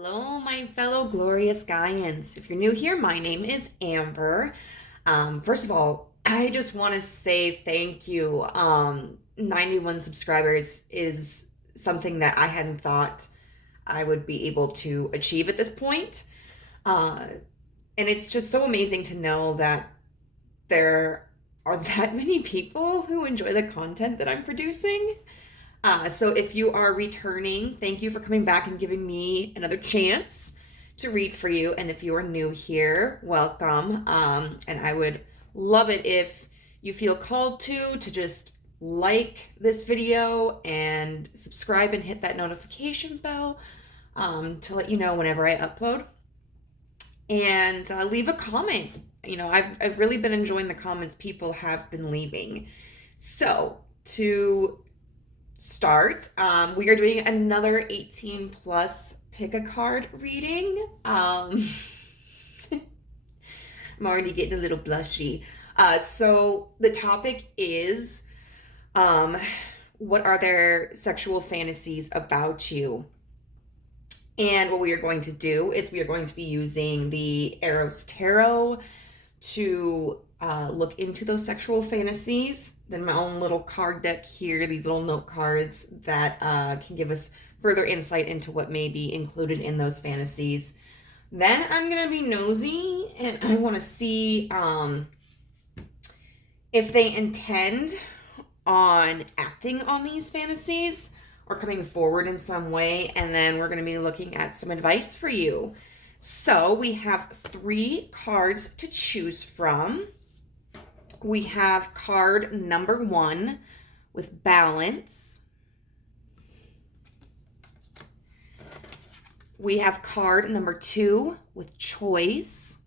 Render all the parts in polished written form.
Hello, my fellow glorious Gaians. If you're new here, my name is Amber. First of all, I just want to say thank you. 91 subscribers is something that I hadn't thought I would be able to achieve at this point. Uh, and it's just so amazing to know that there are that many people who enjoy the content that I'm producing. So if you are returning, thank you for coming back and giving me another chance to read for you. And if you are new here, welcome. And I would love it if you feel called to just like this video and subscribe and hit that notification bell to let you know whenever I upload. And leave a comment. You know, I've really been enjoying the comments people have been leaving. So to start, we are doing another 18 plus pick a card reading. I'm already getting a little blushy. So the topic is what are their sexual fantasies about you? And what we are going to do is we are going to be using the Eros Tarot to look into those sexual fantasies. Then my own little card deck here, these little note cards that can give us further insight into what may be included in those fantasies. Then I'm going to be nosy and I want to see if they intend on acting on these fantasies or coming forward in some way. And then we're going to be looking at some advice for you. So we have 3 cards to choose from. We have card number 1 with balance. We have card number 2 with choice.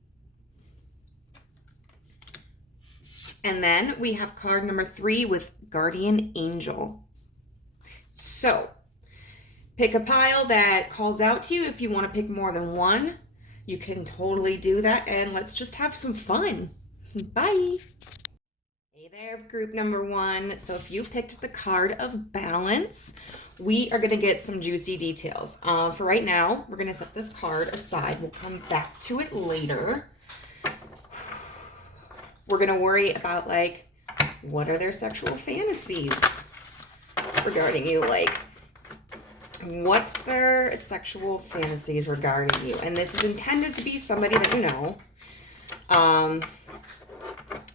And then we have card number 3 with guardian angel. So pick a pile that calls out to you. If you want to pick more than one, you can totally do that. And let's just have some fun. Bye. Hey there, group number 1. So if you picked the card of balance, we are going to get some juicy details. For right now, we're going to set this card aside. We'll come back to it later. We're going to worry about, like, what are their sexual fantasies regarding you? Like, what's their sexual fantasies regarding you? And this is intended to be somebody that you know.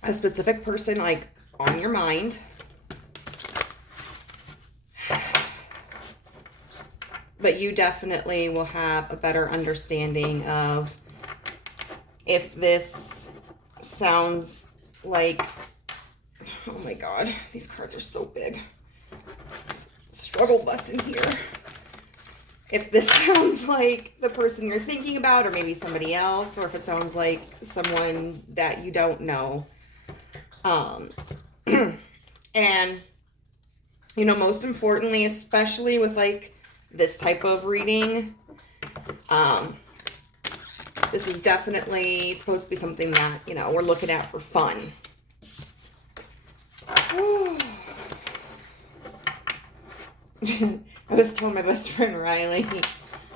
A specific person, like, on your mind. But you definitely will have a better understanding of if this sounds like, oh my god, these cards are so big. Struggle bus in here. If this sounds like the person you're thinking about, or maybe somebody else, or if it sounds like someone that you don't know. And, you know, most importantly, especially with, like, this type of reading, this is definitely supposed to be something that, you know, we're looking at for fun. I was telling my best friend Riley,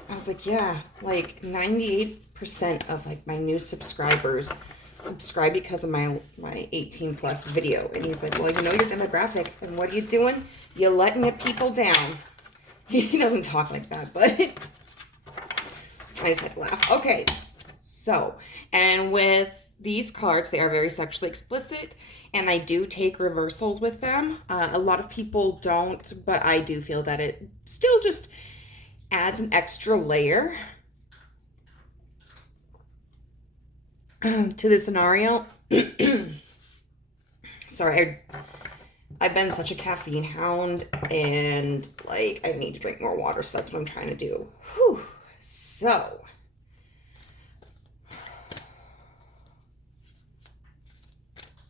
I was like, yeah, like 98% of, like, my new subscribers subscribe because of my 18 plus video. And he's like, well, you know your demographic, and what are you doing? You're letting the people down. He doesn't talk like that, but I just had to laugh. Okay, so, and with these cards, they are very sexually explicit, and I do take reversals with them. A lot of people don't, but I do feel that it still just adds an extra layer to the scenario. Sorry, I've been such a caffeine hound, and, like, I need to drink more water, so that's what I'm trying to do. Whew. So,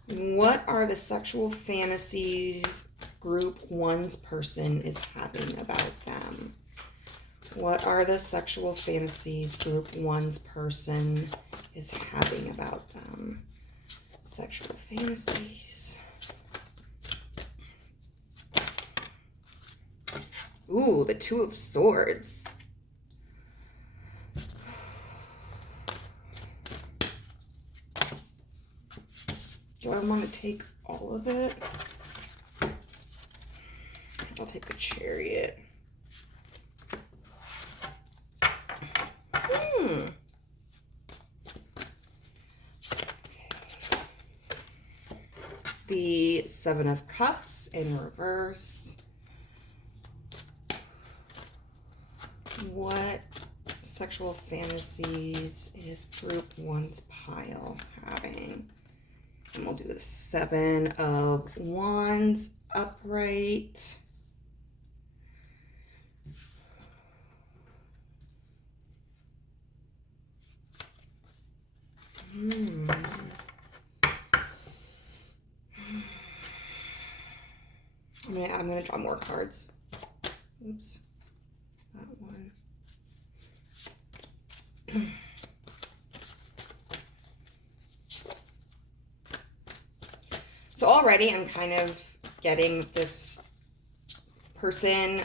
what are the sexual fantasies group 1's person is having about them? What are the sexual fantasies group 1's person is having about them? Sexual fantasies. Ooh, the 2 of Swords. Do I want to take all of it? I'll take the Chariot. The Seven of Cups in reverse. What sexual fantasies is group one's pile having? And we'll do the Seven of Wands upright. I'm gonna draw more cards. Oops. That one. So already I'm kind of getting this person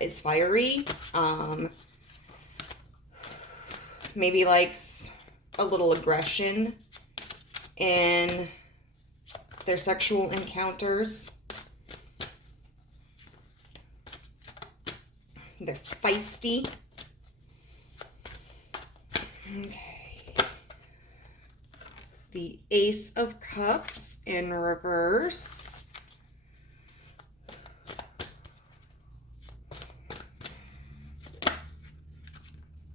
is fiery. Maybe likes a little aggression in their sexual encounters. They're feisty. Okay. The Ace of Cups in reverse.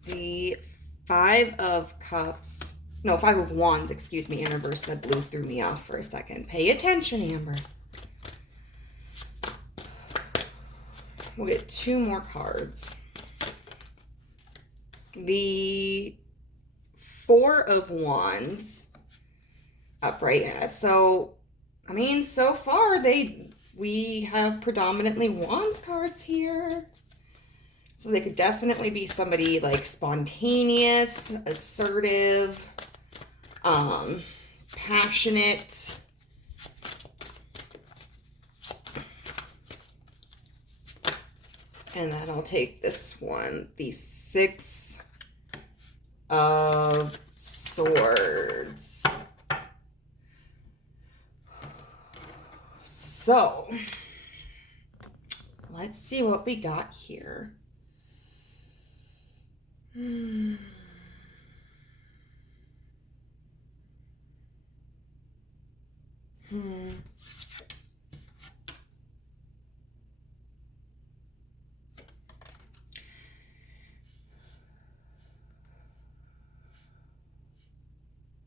The Five of Cups. No, Five of Wands, excuse me, in reverse. That blew threw me off for a second. Pay attention, Amber. We'll get two more cards. The Four of Wands upright. Yeah. So, I mean, so far we have predominantly Wands cards here. So they could definitely be somebody like spontaneous, assertive, passionate. And then I'll take this one, the Six of Swords. So, let's see what we got here.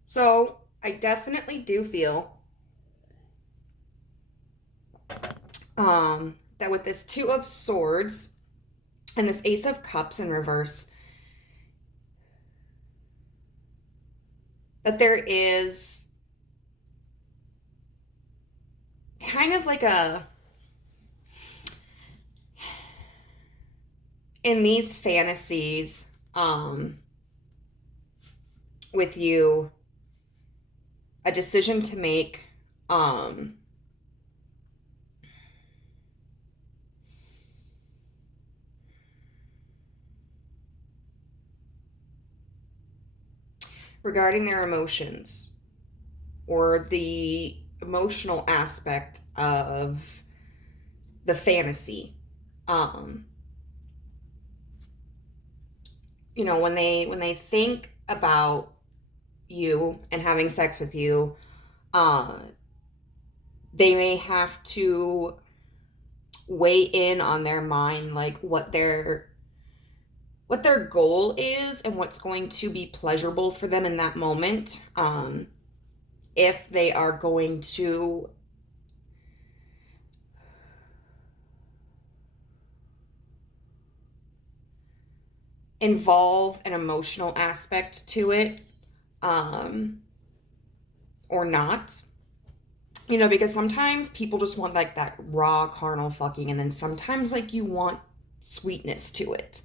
So, I definitely do feel that with this Two of Swords and this Ace of Cups in reverse, that there is kind of like in these fantasies, with you, a decision to make, regarding their emotions or the emotional aspect of the fantasy. You know, when they think about you and having sex with you, they may have to weigh in on their mind, like what their goal is and what's going to be pleasurable for them in that moment. If they are going to involve an emotional aspect to it, or not. You know, because sometimes people just want like that raw carnal fucking, and then sometimes like you want sweetness to it.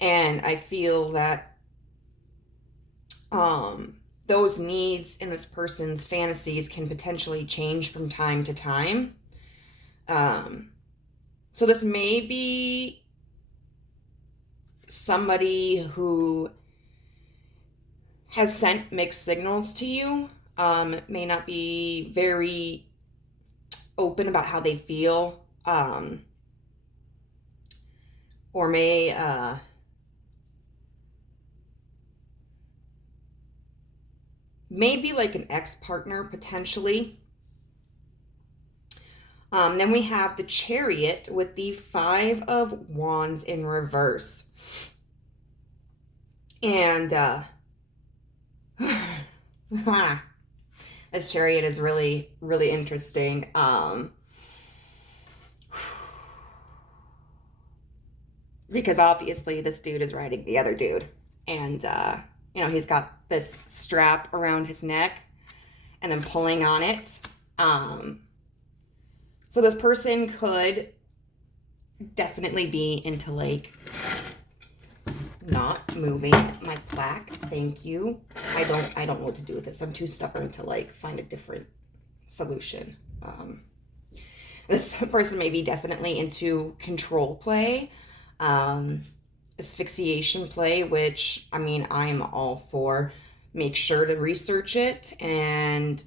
And I feel that those needs in this person's fantasies can potentially change from time to time. So this may be somebody who has sent mixed signals to you, may not be very open about how they feel, or may be like an ex-partner potentially. Then we have the Chariot with the Five of Wands in reverse. And this Chariot is really, really interesting. Because obviously this dude is riding the other dude. And, he's got this strap around his neck and then pulling on it. So this person could definitely be into like not moving my plaque. Thank you. I don't know what to do with this. I'm too stubborn to like find a different solution. This person may be definitely into control play, asphyxiation play, which I mean I'm all for. Make sure to research it and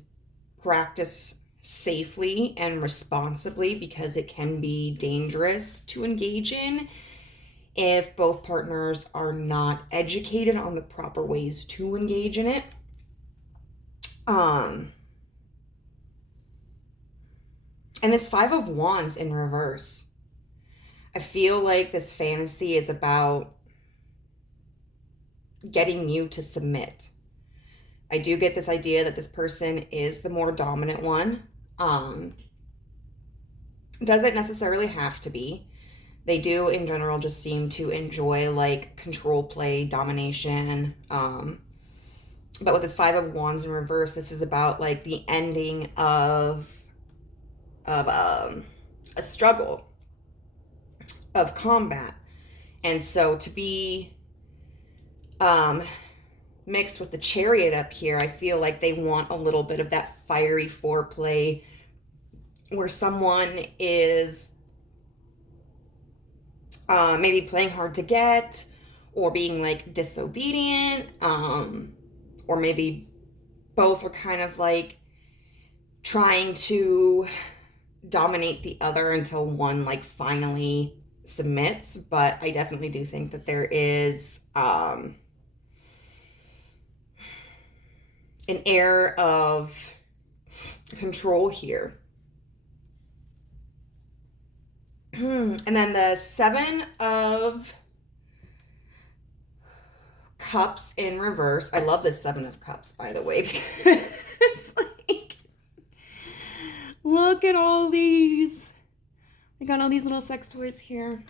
practice safely and responsibly, because it can be dangerous to engage in if both partners are not educated on the proper ways to engage in it. And this Five of Wands in reverse, I feel like this fantasy is about getting you to submit. I do get this idea that this person is the more dominant one. Doesn't necessarily have to be. They do in general just seem to enjoy like control play, domination. But with this Five of Wands in reverse, this is about like the ending of a struggle, of combat. And so to be mixed with the Chariot up here, I feel like they want a little bit of that fiery foreplay where someone is maybe playing hard to get, or being like disobedient, or maybe both are kind of like trying to dominate the other until one like finally submits. But I definitely do think that there is an air of control here. And then the Seven of Cups in reverse. I love this Seven of Cups, by the way, because like, look at all these. I got all these little sex toys here.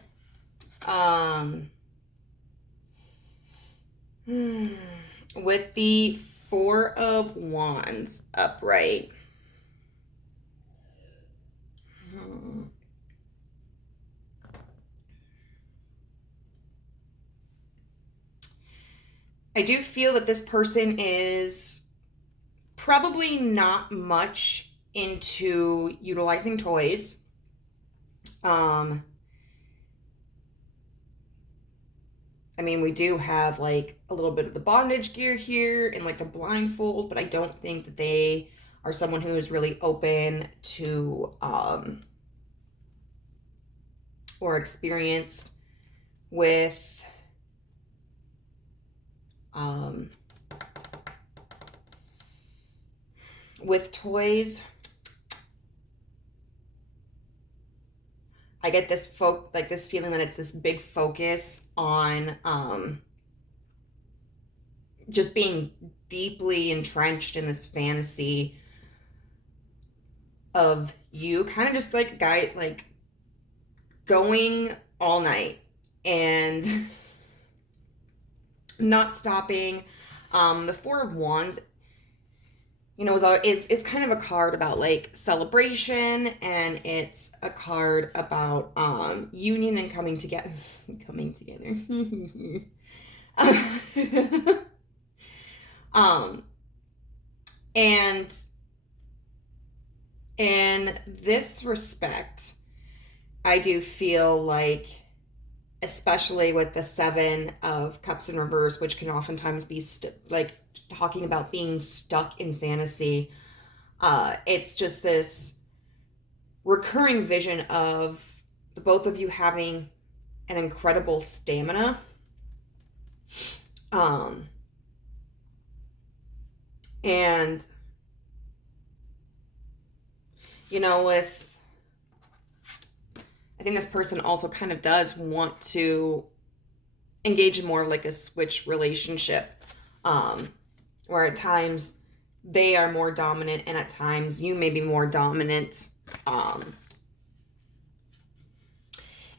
With the Four of Wands upright. I do feel that this person is probably not much into utilizing toys. I mean, we do have like a little bit of the bondage gear here and like the blindfold, but I don't think that they are someone who is really open to or experienced with toys. I get this this feeling that it's this big focus on just being deeply entrenched in this fantasy of you kind of just like going all night and not stopping. The Four of Wands, is kind of a card about like celebration, and it's a card about union and coming together. And in this respect, I do feel like especially with the Seven of Cups in reverse, which can oftentimes be like talking about being stuck in fantasy. It's just this recurring vision of the both of you having an incredible stamina. And you know, I think this person also kind of does want to engage in more of like a switch relationship, where at times they are more dominant and at times you may be more dominant. And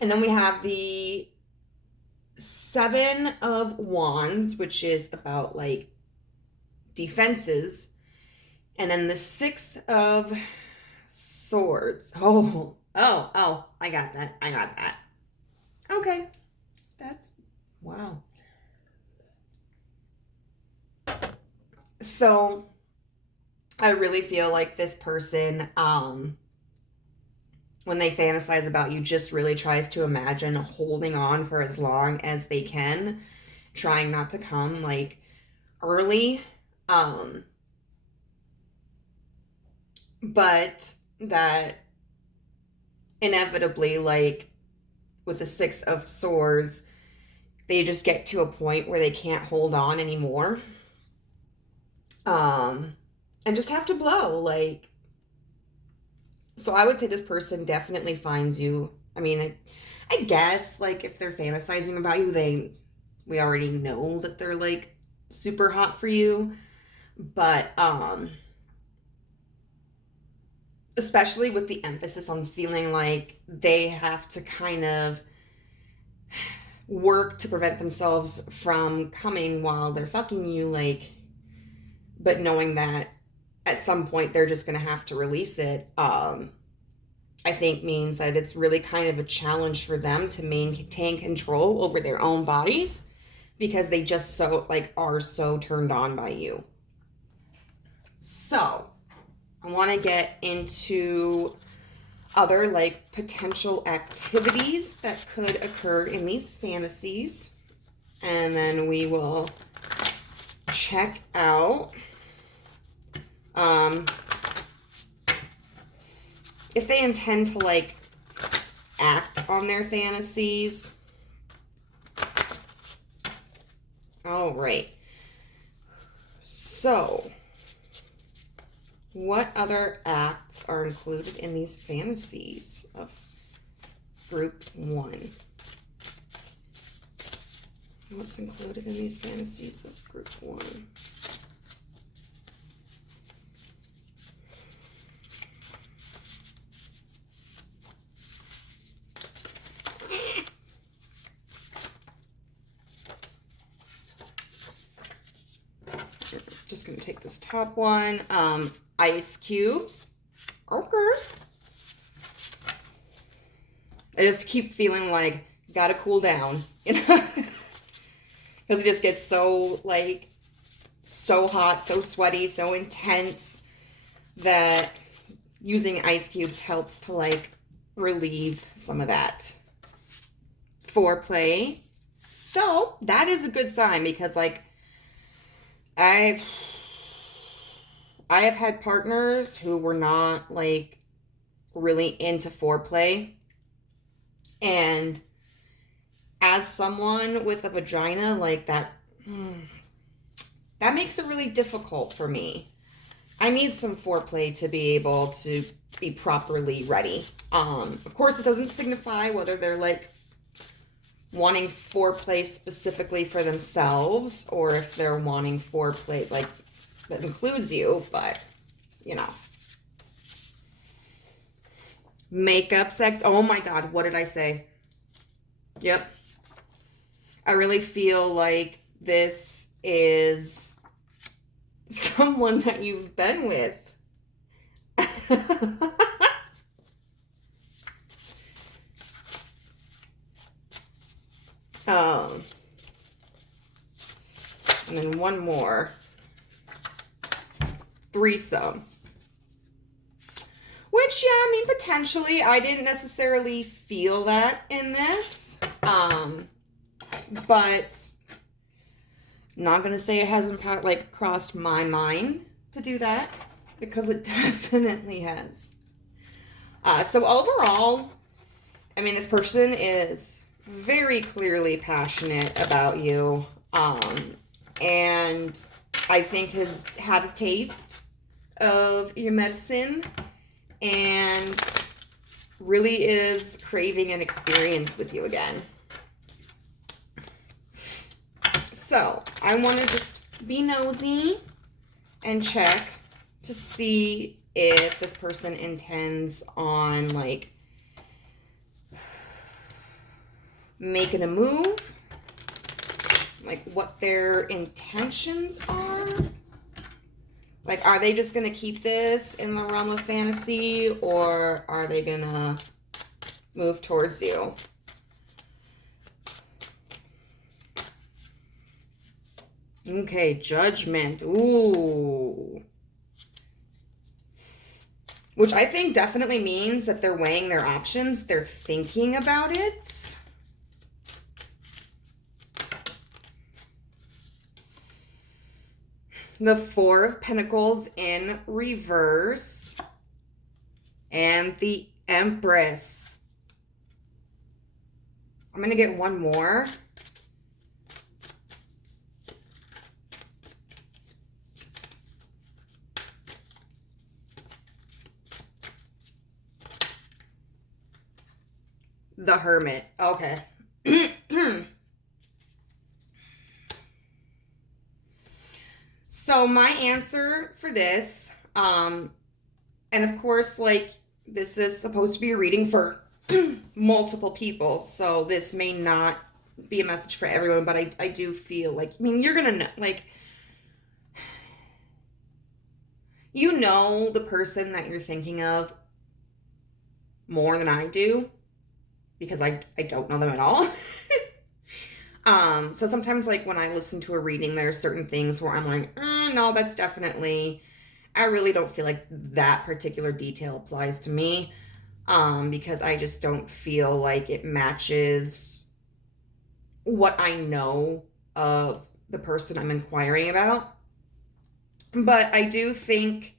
then we have the Seven of Wands, which is about like defenses. And then the Six of Swords. Oh, I got that. Okay. That's, wow. So I really feel like this person, when they fantasize about you, just really tries to imagine holding on for as long as they can, trying not to come like early. But that inevitably, like with the Six of Swords, they just get to a point where they can't hold on anymore. And just have to blow, like, so I would say this person definitely finds you. I mean, I guess like if they're fantasizing about you, we already know that they're like super hot for you. But especially with the emphasis on feeling like they have to kind of work to prevent themselves from coming while they're fucking you, like, but knowing that at some point they're just going to have to release it, I think means that it's really kind of a challenge for them to maintain control over their own bodies because they just are so turned on by you. So I want to get into other like potential activities that could occur in these fantasies, and then we will check out if they intend to like act on their fantasies. All right. So, what other acts are included in these fantasies of group 1? What's included in these fantasies of group 1? Just going to take this top one. Ice cubes. Okay. I just keep feeling like, gotta cool down, you know? Because it just gets so, like, so hot, so sweaty, so intense that using ice cubes helps to, like, relieve some of that foreplay. So, that is a good sign because, like, I have had partners who were not, like, really into foreplay. And as someone with a vagina, like, that makes it really difficult for me. I need some foreplay to be able to be properly ready. Of course, it doesn't signify whether they're, like, wanting foreplay specifically for themselves or if they're wanting foreplay, like, that includes you, but, you know. Makeup sex. Oh my God, what did I say? Yep. I really feel like this is someone that you've been with. And then one more. Threesome. Which, yeah, I mean, potentially, I didn't necessarily feel that in this. But not gonna say it hasn't crossed my mind to do that, because it definitely has. So overall, I mean, this person is very clearly passionate about you, and I think has had a taste of your medicine and really is craving an experience with you again. So I want to just be nosy and check to see if this person intends on like making a move, like what their intentions are. Like, are they just going to keep this in the realm of fantasy, or are they going to move towards you? Okay, Judgment. Ooh. Which I think definitely means that they're weighing their options. They're thinking about it. The Four of Pentacles in reverse. And the Empress. I'm going to get one more. The Hermit. Okay. So my answer for this, and of course, like, this is supposed to be a reading for multiple people, so this may not be a message for everyone, but I do feel like, I mean, you're gonna know, like, you know the person that you're thinking of more than I do, because I don't know them at all. So sometimes, like, when I listen to a reading, there's certain things where I'm like, no, that's definitely, I really don't feel like that particular detail applies to me, because I just don't feel like it matches what I know of the person I'm inquiring about. But I do think,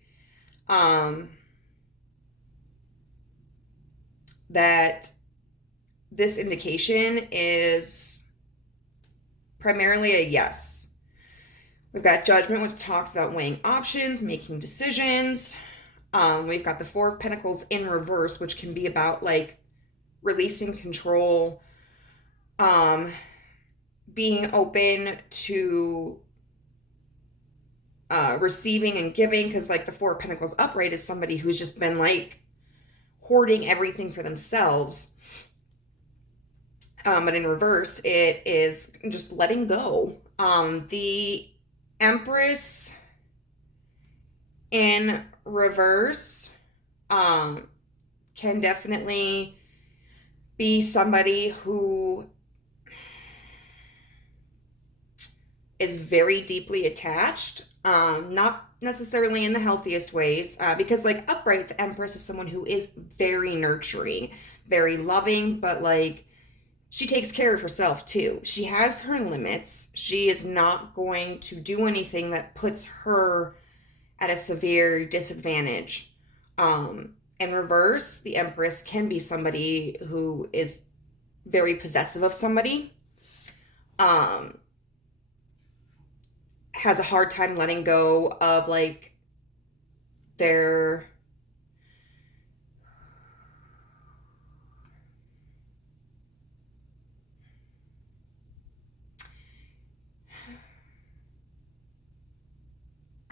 that this indication is primarily a yes. We've got Judgment, which talks about weighing options, making decisions. We've got the Four of Pentacles in reverse, which can be about like releasing control, being open to receiving and giving, because like the Four of Pentacles upright is somebody who's just been like hoarding everything for themselves. But in reverse, it is just letting go. The Empress in reverse can definitely be somebody who is very deeply attached, not necessarily in the healthiest ways, because like upright, the Empress is someone who is very nurturing, very loving, but like she takes care of herself too. She has her limits. She is not going to do anything that puts her at a severe disadvantage. In reverse, the Empress can be somebody who is very possessive of somebody, has a hard time letting go of like their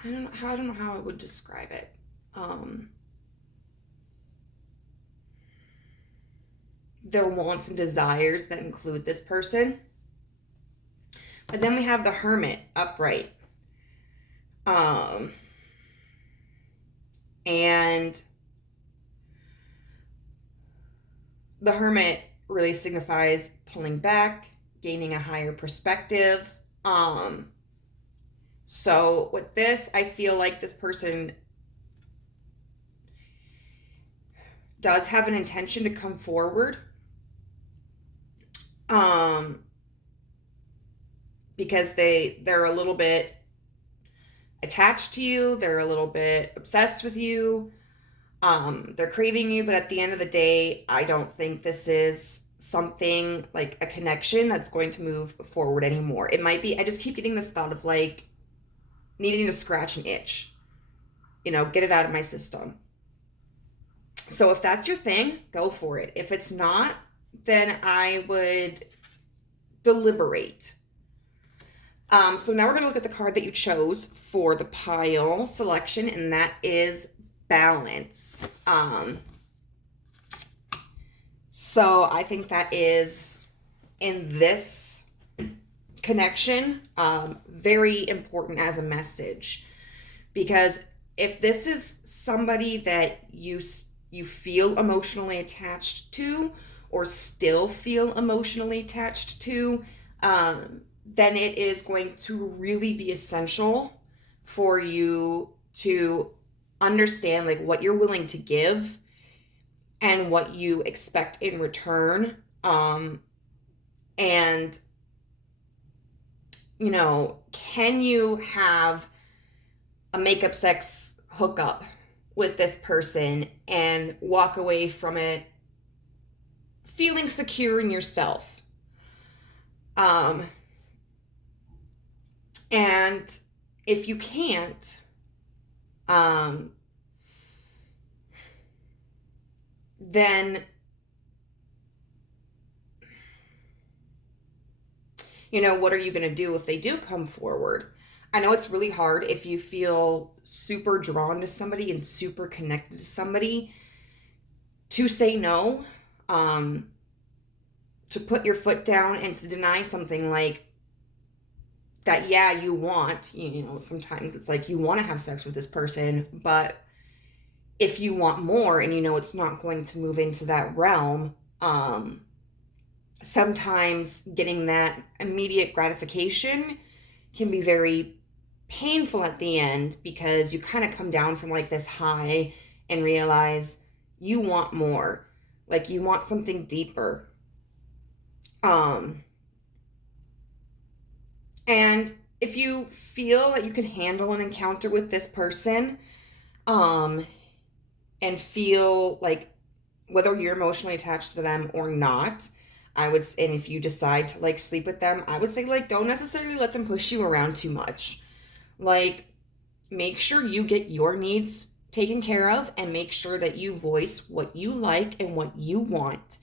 I don't know how I would describe it. Their wants and desires that include this person. But then we have the Hermit upright. And the Hermit really signifies pulling back, gaining a higher perspective. So with this, I feel like this person does have an intention to come forward, Um, because they're a little bit attached to you, they're a little bit obsessed with you, they're craving you, but at the end of the day, I don't think this is something like a connection that's going to move forward anymore. It might be, I just keep getting this thought of like needing to scratch an itch, get it out of my system. So if that's your thing, go for it. If it's not, then I would deliberate. So now we're going to look at the card that you chose for the pile selection, and that is balance. So I think that is, in this connection, very important as a message, because if this is somebody that you feel emotionally attached to, or still feel emotionally attached to, then it is going to really be essential for you to understand like what you're willing to give and what you expect in return. And can you have a makeup sex hookup with this person and walk away from it feeling secure in yourself? And if you can't, then, what are you going to do if they do come forward? I know it's really hard if you feel super drawn to somebody and super connected to somebody to say no, to put your foot down and to deny something like that. Yeah, you want, sometimes it's like you want to have sex with this person, but if you want more and it's not going to move into that realm, sometimes getting that immediate gratification can be very painful at the end, because you kind of come down from like this high and realize you want more, like you want something deeper. And if you feel that you can handle an encounter with this person, and feel like whether you're emotionally attached to them or not, and if you decide to like sleep with them, I would say like don't necessarily let them push you around too much. Like, make sure you get your needs taken care of and make sure that you voice what you like and what you want.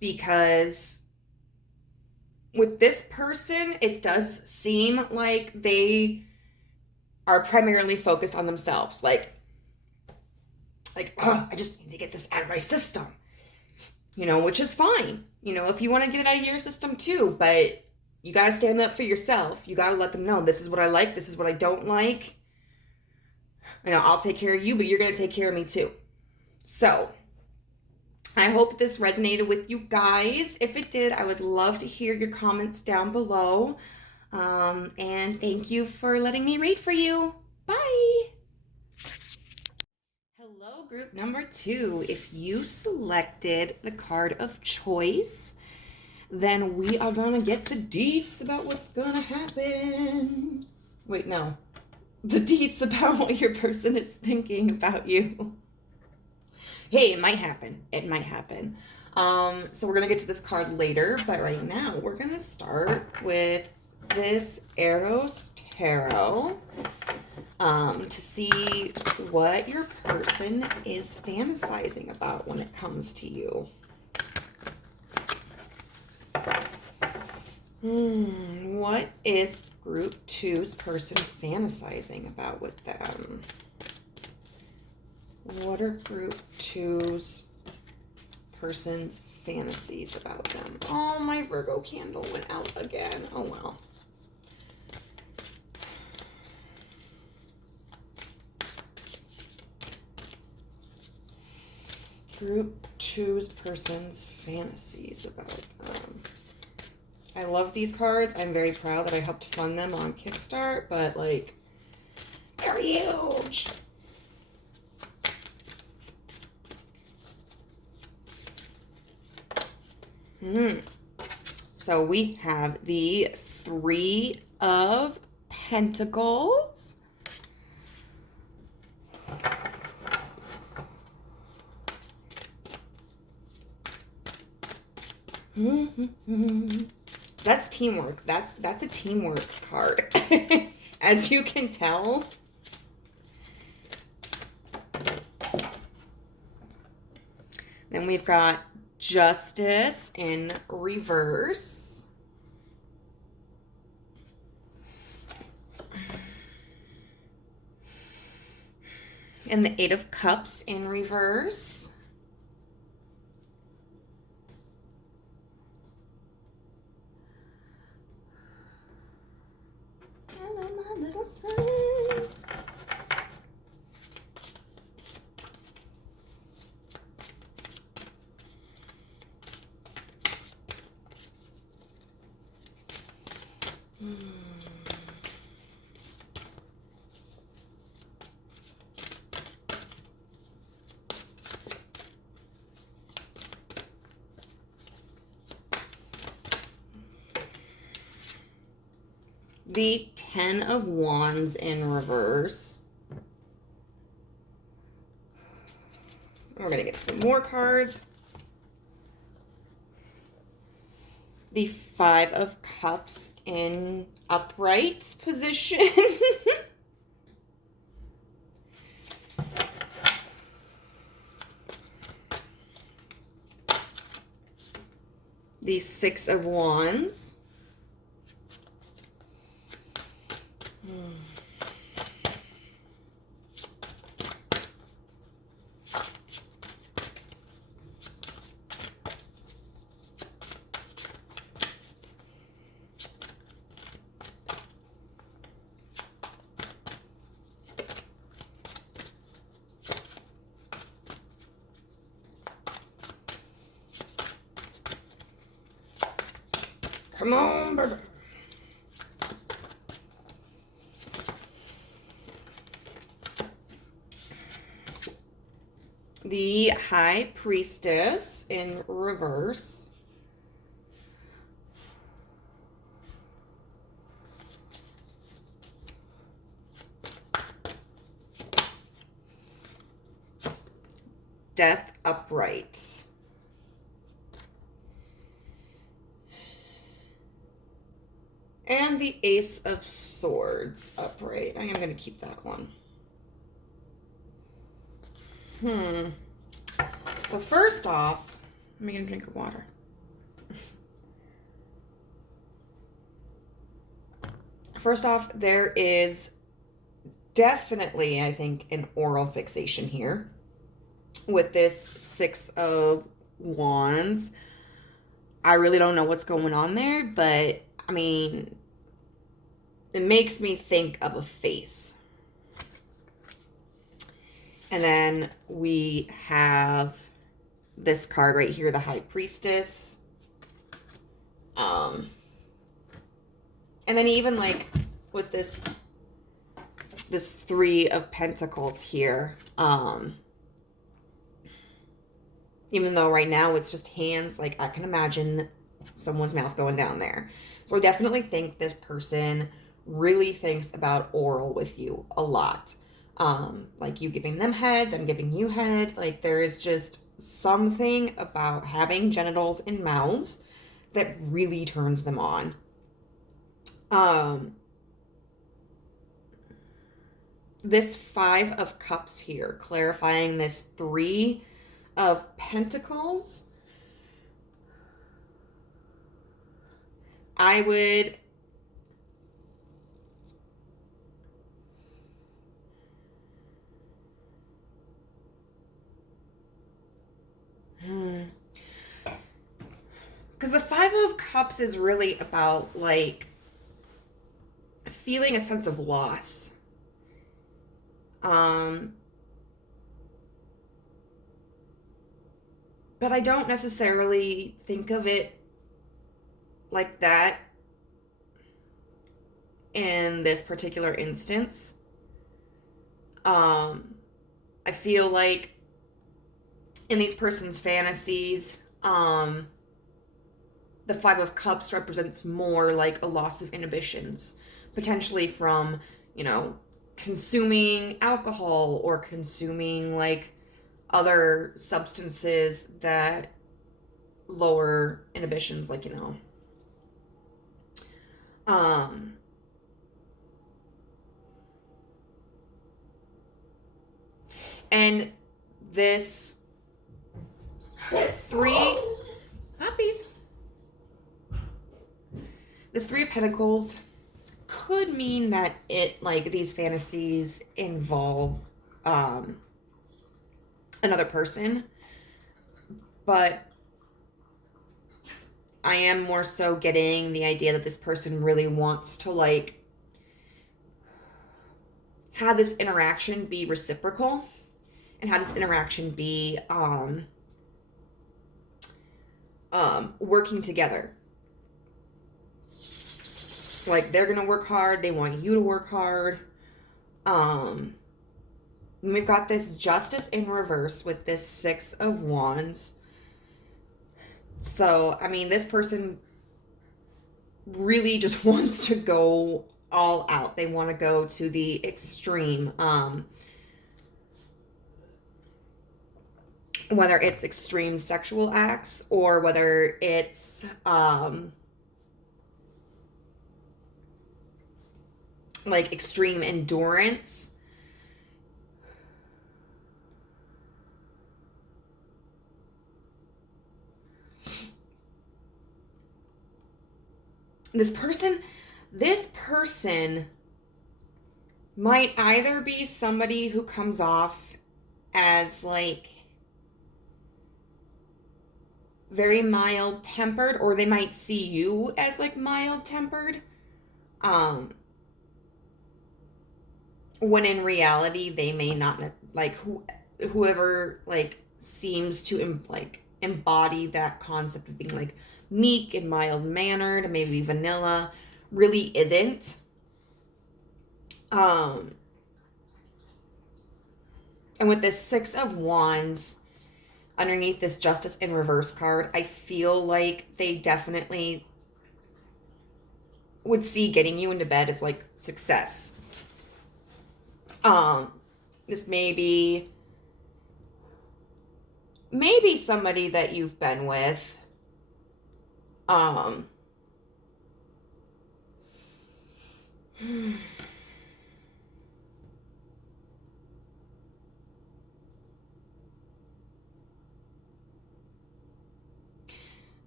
Because with this person, it does seem like they are primarily focused on themselves. Like, I just need to get this out of my system, which is fine. If you want to get it out of your system too, but you got to stand up for yourself. You got to let them know, this is what I like, this is what I don't like. I'll take care of you, but you're going to take care of me too. So I hope this resonated with you guys. If it did, I would love to hear your comments down below. And thank you for letting me read for you. Bye. Hello, group number 2. If you selected the card of choice, then we are going to get the deets about what's going to happen. Wait, no. The deets about what your person is thinking about you. Hey, it might happen. It might happen. So we're going to get to this card later, but right now we're going to start with this Eros Tarot, to see what your person is fantasizing about when it comes to you. What is group 2's person fantasizing about with them? What are group 2's person's fantasies about them? Oh, my Virgo candle went out again. Oh, well. Group 2's person's fantasies about them. I love these cards. I'm very proud that I helped fund them on Kickstart, but like, they're huge. So we have the Three of Pentacles. That's teamwork. That's a teamwork card. As you can tell. Then we've got Justice in reverse. And the Eight of Cups in reverse. Hello, my little son. The Ten of Wands in reverse. We're going to get some more cards. The Five of Cups in upright position. The Six of Wands. Come on, baby. The High Priestess in reverse. Death upright. And the Ace of Swords upright. I am going to keep that one. So first off, let me get a drink of water. First off, there is definitely, I think, an oral fixation here with this Six of Wands. I really don't know what's going on there, but I mean, it makes me think of a face. And then we have this card right here, the High Priestess. And then even like with this Three of Pentacles here, even though right now it's just hands, like I can imagine someone's mouth going down there. So I definitely think this person really thinks about oral with you a lot. Like you giving them head, them giving you head. Like there is just something about having genitals in mouths that really turns them on. This Five of Cups here, clarifying this Three of Pentacles. I would because the Five of Cups is really about like feeling a sense of loss. But I don't necessarily think of it like that in this particular instance. I feel like in these person's fantasies, the Five of Cups represents more like a loss of inhibitions, potentially from, consuming alcohol or consuming like other substances that lower inhibitions, like, and this three puppies, this Three of Pentacles could mean that these fantasies involve another person, but I am more so getting the idea that this person really wants to have this interaction be reciprocal and have this interaction be working together. Like, they're gonna work hard, they want you to work hard. We've got this Justice in reverse with this Six of Wands. So, I mean, this person really just wants to go all out. They want to go to the extreme. Whether it's extreme sexual acts or whether it's like extreme endurance. This person might either be somebody who comes off as like very mild tempered, or they might see you as like mild tempered. When in reality they may not, like, whoever like seems to embody that concept of being like meek and mild mannered, maybe vanilla, really isn't. And with this Six of Wands underneath this Justice in reverse card, I feel like they definitely would see getting you into bed as like success. This may be somebody that you've been with.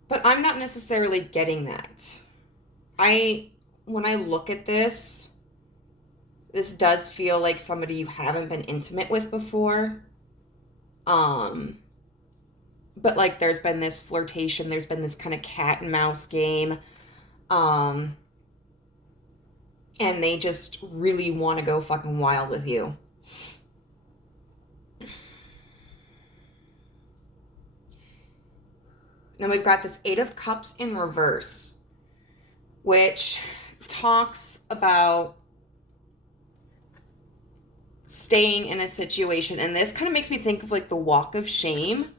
But I'm not necessarily getting that. When I look at this does feel like somebody you haven't been intimate with before. But like there's been this flirtation, there's been this kind of cat and mouse game. And they just really want to go fucking wild with you. Then we've got this Eight of Cups in reverse, which talks about staying in a situation. And this kind of makes me think of like the walk of shame.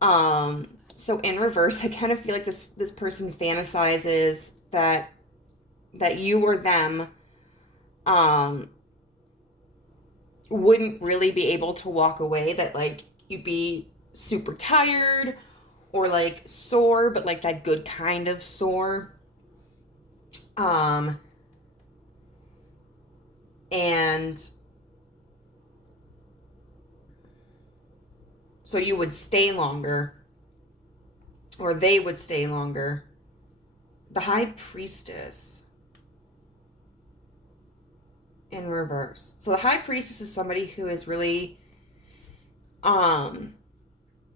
So in reverse, I kind of feel like this person fantasizes that you or them wouldn't really be able to walk away, that like you'd be super tired or like sore, but like that good kind of sore. And so you would stay longer, or they would stay longer. The High Priestess in reverse. So the High Priestess is somebody who is really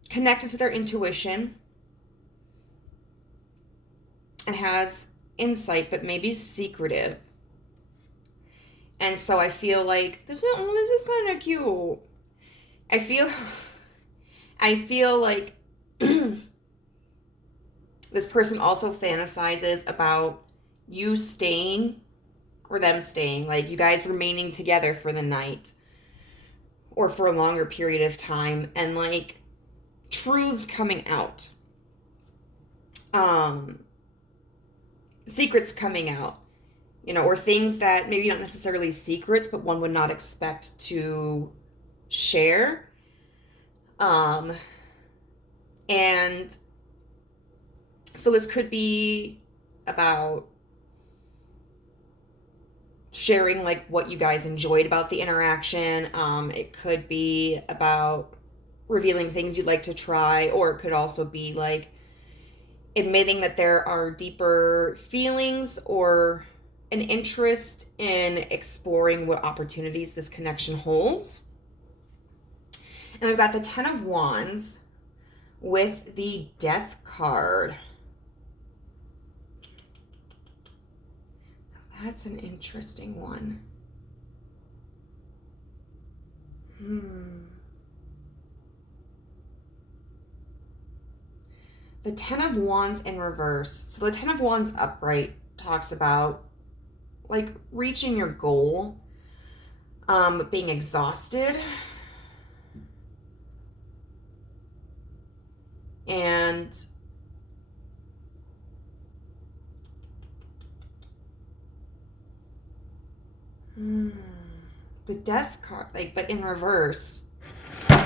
connected to their intuition and has insight, but maybe secretive. And so I feel like this is kind of cute. I feel like this person also fantasizes about you staying or them staying, like you guys remaining together for the night or for a longer period of time, and like truths coming out. secrets coming out, or things that maybe not necessarily secrets, but one would not expect to share. And so this could be about sharing like what you guys enjoyed about the interaction. It could be about revealing things you'd like to try, or it could also be like admitting that there are deeper feelings or an interest in exploring what opportunities this connection holds. And we've got the Ten of Wands with the Death card. That's an interesting one. The Ten of Wands in reverse. So the Ten of Wands upright talks about like reaching your goal, being exhausted, and the Death card, like, but in reverse. Woo!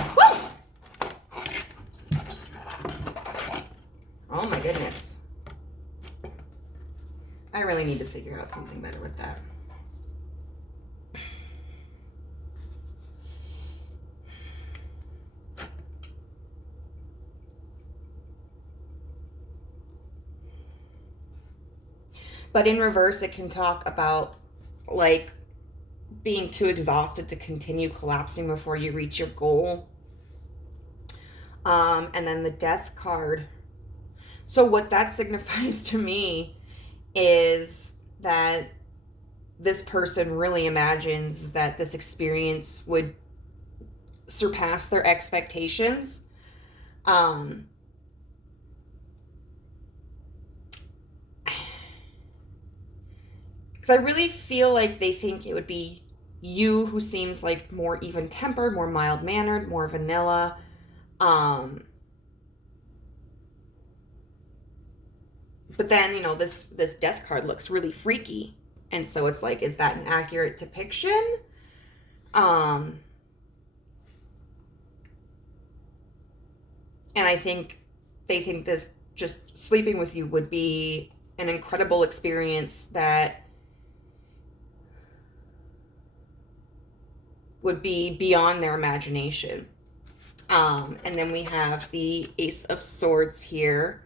Oh my goodness. I really need to figure out something better with that. But in reverse, it can talk about like being too exhausted to continue collapsing before you reach your goal. And then the Death card. So what that signifies to me is that this person really imagines that this experience would surpass their expectations. Because I really feel like they think it would be you who seems like more even-tempered, more mild-mannered, more vanilla. But then, this Death card looks really freaky. And so it's like, is that an accurate depiction? And I think they think this, just sleeping with you would be an incredible experience that would be beyond their imagination. And then we have the Ace of Swords here.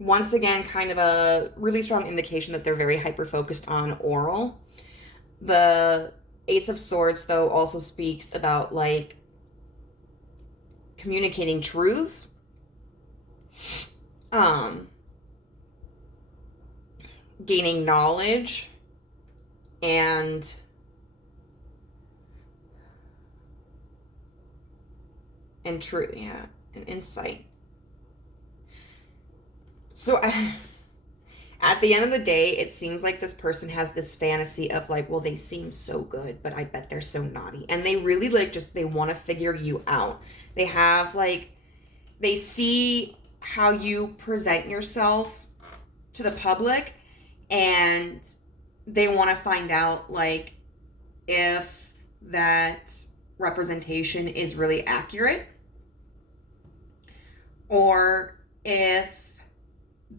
Once again, kind of a really strong indication that they're very hyper-focused on oral. The Ace of Swords, though, also speaks about, like, communicating truths. Gaining knowledge. And truth, yeah, and insight. So at the end of the day, it seems like this person has this fantasy of like, well, they seem so good, but I bet they're so naughty. And they really they want to figure you out. They have they see how you present yourself to the public, and they want to find out like if that representation is really accurate, or if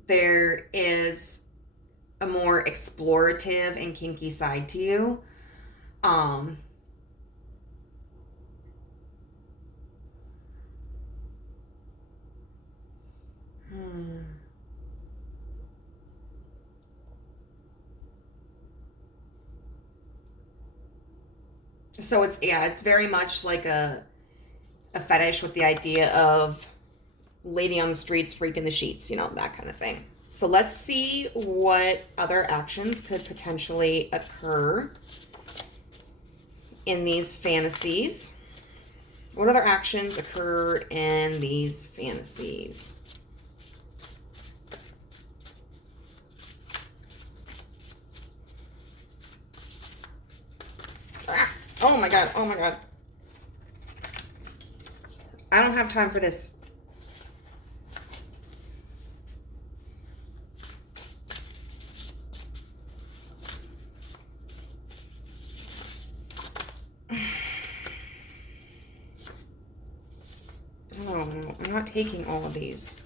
there is a more explorative and kinky side to you. So it's very much like a fetish with the idea of lady on the streets freaking the sheets, that kind of thing. So let's see what other actions could potentially occur in these fantasies. What other actions occur in these fantasies? Oh my god, oh my god. I don't have time for this. not taking all of these.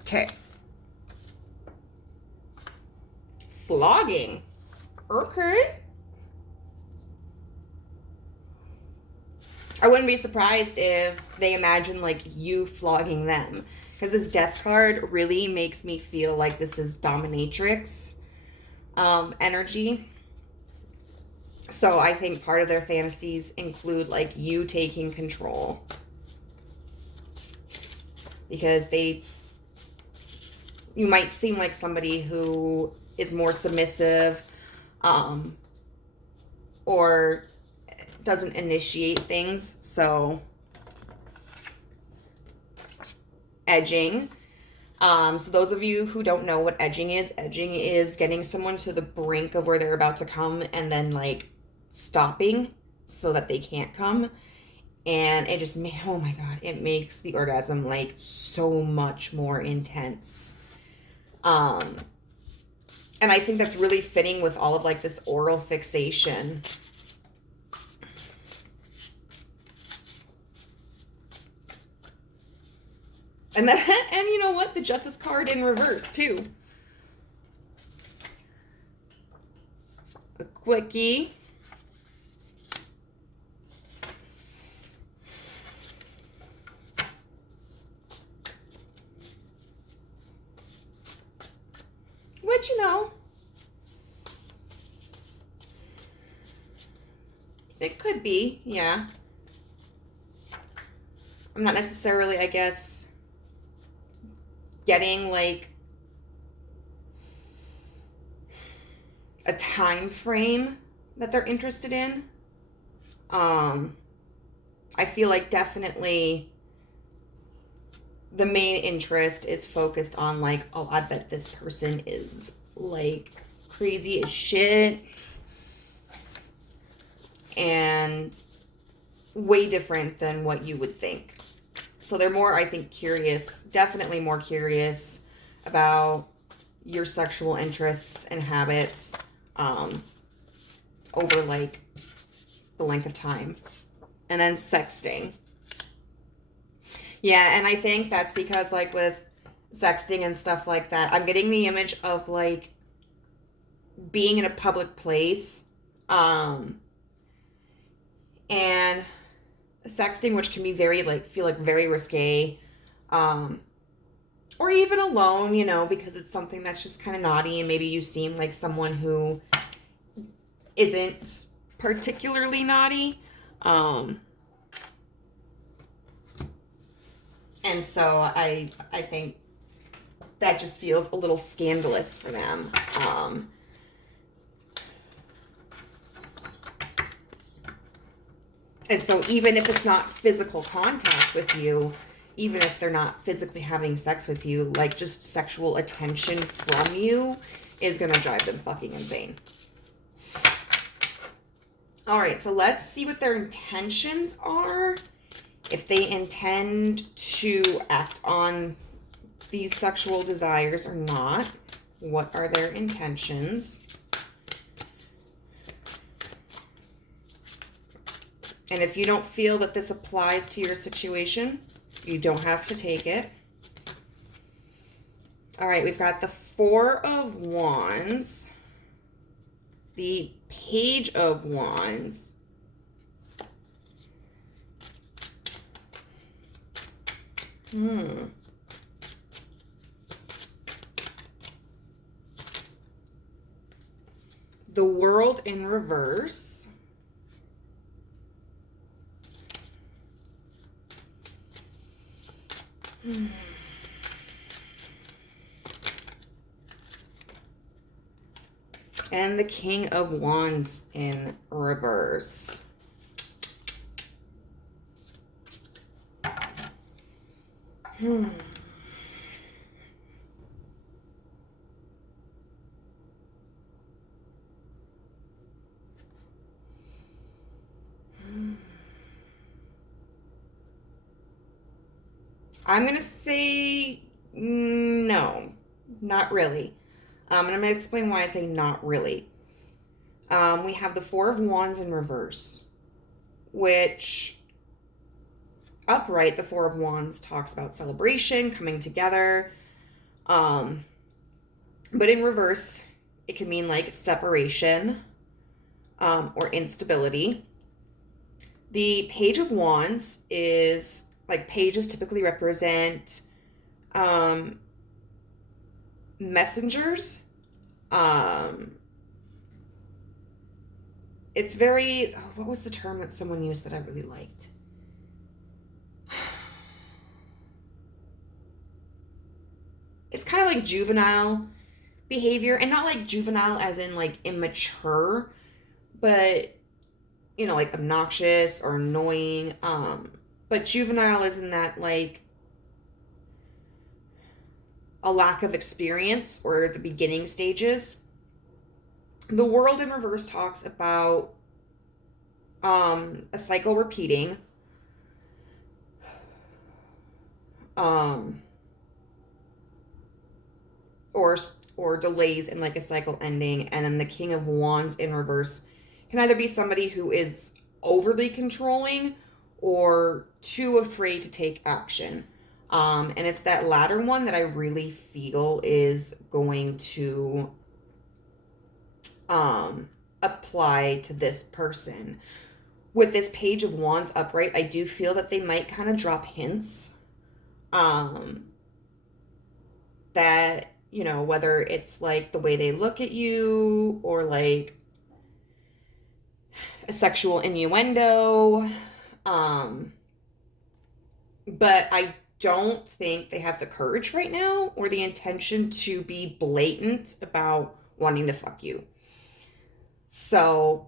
Okay. Flogging. Okay. I wouldn't be surprised if they imagine like you flogging them. Because this death card really makes me feel like this is dominatrix energy. So I think part of their fantasies include like you taking control. Because you might seem like somebody who is more submissive, or doesn't initiate things. So edging. So those of you who don't know what edging is getting someone to the brink of where they're about to come and then like stopping so that they can't come. And it just, oh my God, it makes the orgasm like so much more intense. And I think that's really fitting with all of like this oral fixation. And you know what? The Justice card in reverse too. A quickie. Which, you know, it could be, yeah. I'm not necessarily, I guess, getting like a time frame that they're interested in. I feel like definitely the main interest is focused on like, oh, I bet this person is like crazy as shit and way different than what you would think. So they're more, I think, curious, definitely more curious about your sexual interests and habits over like the length of time. And then sexting. Yeah, and I think that's because like with sexting and stuff like that, I'm getting the image of like being in a public place and sexting, which can be very like feel like very risque, or even alone, you know, because it's something that's just kind of naughty and maybe you seem like someone who isn't particularly naughty. And so I think that just feels a little scandalous for them. And so even if it's not physical contact with you, even if they're not physically having sex with you, like just sexual attention from you is going to drive them fucking insane. All right, so let's see what their intentions are. If they intend to act on these sexual desires or not. What are their intentions? And if you don't feel that this applies to your situation, you don't have to take it. All right, we've got the Four of Wands, the Page of Wands, the World in reverse, and the King of Wands in reverse. I'm going to say no, not really. And I'm going to explain why I say not really. We have the Four of Wands in reverse, which upright, the Four of Wands talks about celebration, coming together. But in reverse, it can mean like separation or instability. The Page of Wands is like pages typically represent messengers. It's very, what was the term that someone used that I really liked? It's kind of like juvenile behavior, and not like juvenile as in like immature, but you know, like obnoxious or annoying. But juvenile is in that like a lack of experience or the beginning stages. The World in reverse talks about a cycle repeating. Or delays in like a cycle ending. And then the King of Wands in reverse can either be somebody who is overly controlling or too afraid to take action. And it's that latter one that I really feel is going to apply to this person. With this Page of Wands upright, I do feel that they might kind of drop hints that, you know, whether it's like the way they look at you or like a sexual innuendo. But I don't think they have the courage right now or the intention to be blatant about wanting to fuck you. So,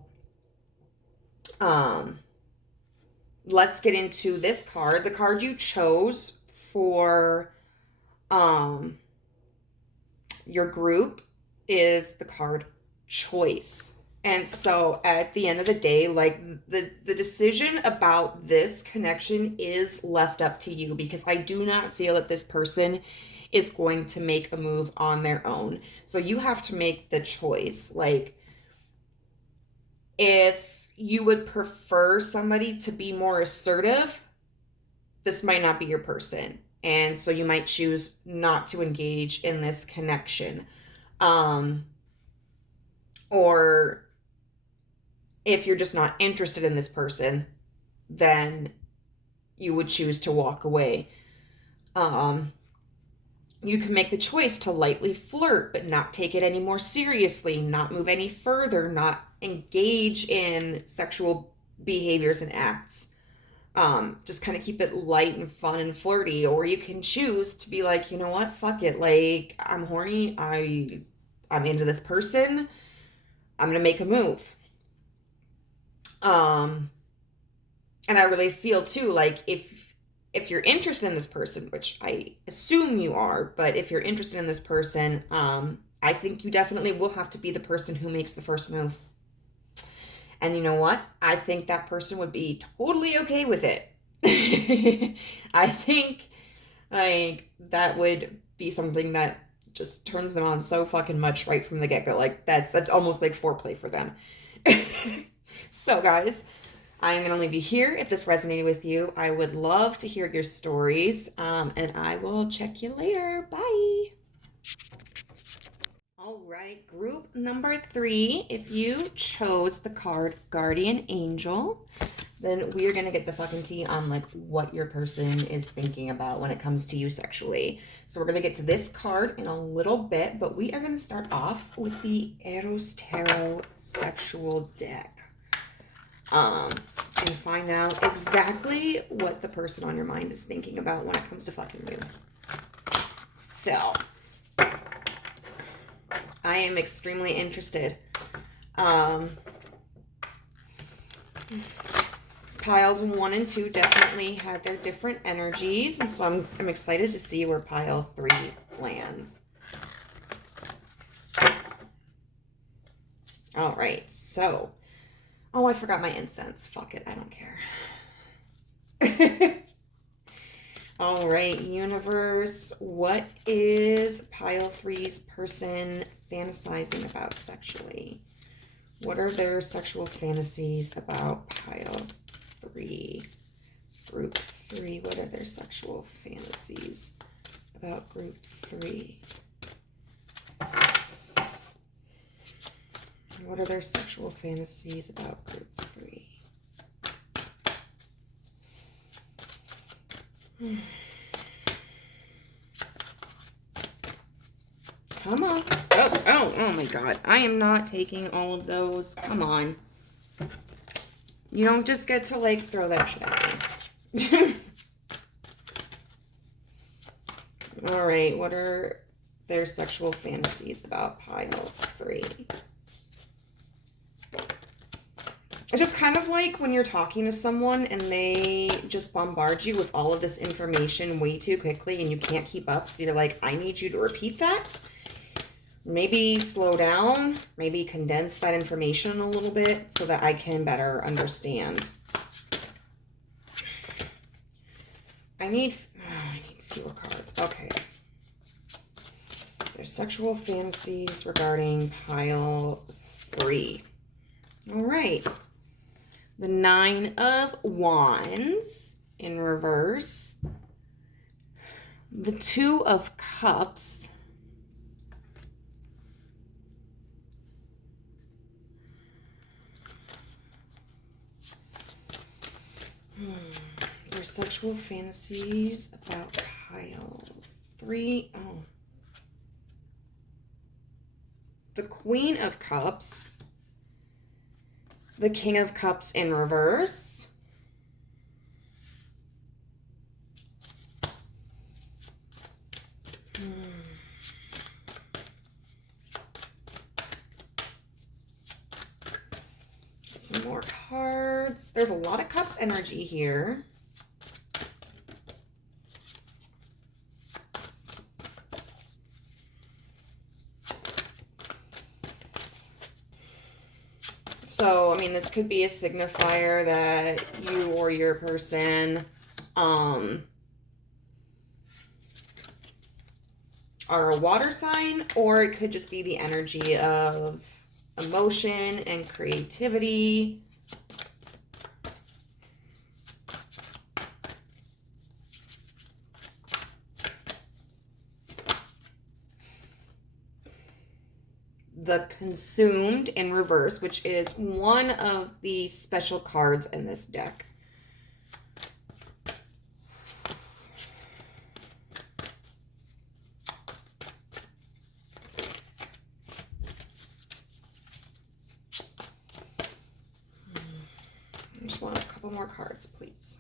let's get into this card. The card you chose for your group is the card Choice. And so at the end of the day, like the decision about this connection is left up to you, because I do not feel that this person is going to make a move on their own. So you have to make the choice. Like, if you would prefer somebody to be more assertive, this might not be your person. And so you might choose not to engage in this connection. Or if you're just not interested in this person, then you would choose to walk away. You can make the choice to lightly flirt, but not take it any more seriously, not move any further, not engage in sexual behaviors and acts. Just kind of keep it light and fun and flirty. Or you can choose to be like, you know what, fuck it. Like, I'm horny. I'm into this person. I'm gonna make a move. And I really feel too, like if you're interested in this person, which I assume you are, but if you're interested in this person, I think you definitely will have to be the person who makes the first move. And you know what? I think that person would be totally okay with it. I think like that would be something that just turns them on so fucking much right from the get-go. Like that's almost like foreplay for them. So guys, I'm going to leave you here. If this resonated with you, I would love to hear your stories. And I will check you later. Bye. All right, group number 3. If you chose the card Guardian Angel, then we're going to get the fucking tea on like what your person is thinking about when it comes to you sexually. So we're going to get to this card in a little bit, but we are going to start off with the Eros Tarot Sexual deck. And find out exactly what the person on your mind is thinking about when it comes to fucking you. So, I am extremely interested. Piles 1 and 2 definitely had their different energies, and so I'm excited to see where pile 3 lands. All right, so... Oh, I forgot my incense. Fuck it. I don't care. All right, universe, what is pile three's person fantasizing about sexually? What are their sexual fantasies about pile three? Group three, what are their sexual fantasies about group three? What are their sexual fantasies about group three? Come on. Oh my God. I am not taking all of those. Come on. You don't just get to, like, throw that shit at me. All right. What are their sexual fantasies about pile three? It's just kind of like when you're talking to someone and they just bombard you with all of this information way too quickly and you can't keep up. So you're like, I need you to repeat that. Maybe slow down. Maybe condense that information a little bit so that I can better understand. I need fewer cards. Okay. There's sexual fantasies regarding pile three. All right. The Nine of Wands in reverse. The Two of Cups. Their sexual fantasies about pile three. Oh. The Queen of Cups. The King of Cups in reverse. Some more cards. There's a lot of cups energy here. So, I mean, this could be a signifier that you or your person are a water sign, or it could just be the energy of emotion and creativity. The Consumed in reverse, which is one of the special cards in this deck. I just want a couple more cards, please.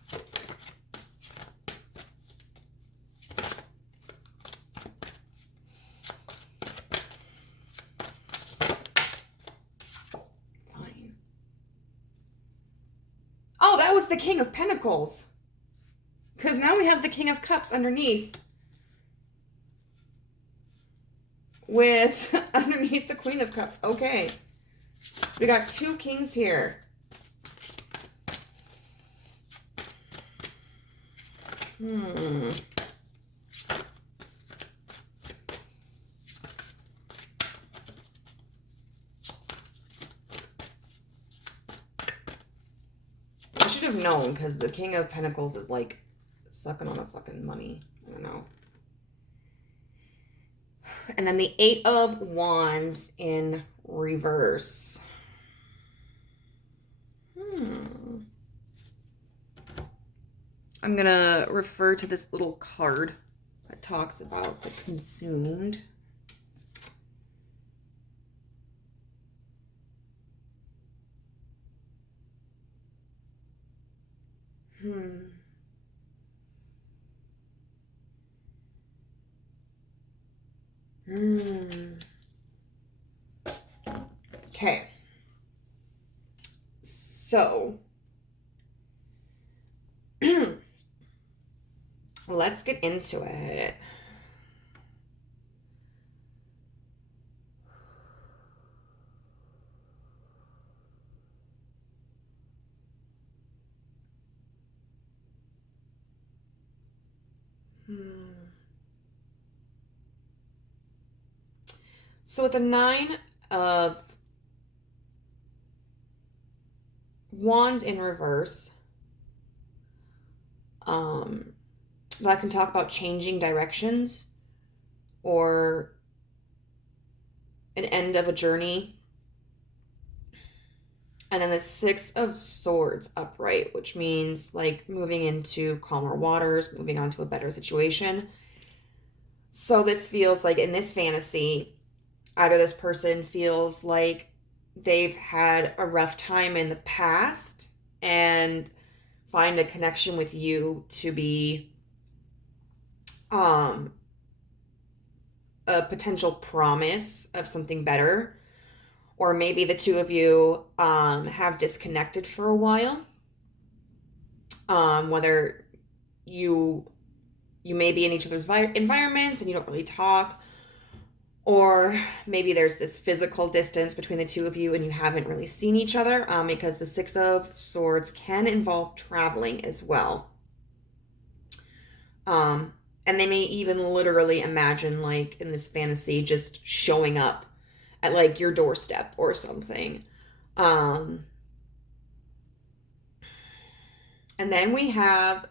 Oh, that was the King of Pentacles. Because now we have the King of Cups underneath. With underneath the Queen of Cups. Okay. We got two kings here. I should have known, because the King of Pentacles is like sucking on a fucking money. I don't know. And then the Eight of Wands in reverse. I'm going to refer to this little card that talks about the Consumed. Okay. So, let's get into it. So with the 9 of Wands in reverse, that can talk about changing directions or an end of a journey. And then the 6 of Swords upright, which means like moving into calmer waters, moving on to a better situation. So this feels like in this fantasy, either this person feels like they've had a rough time in the past and find a connection with you to be a potential promise of something better. Or maybe the two of you have disconnected for a while. Whether you may be in each other's environments and you don't really talk, or maybe there's this physical distance between the two of you and you haven't really seen each other, because the 6 of Swords can involve traveling as well. And they may even literally imagine, like in this fantasy, just showing up at like your doorstep or something. And then we have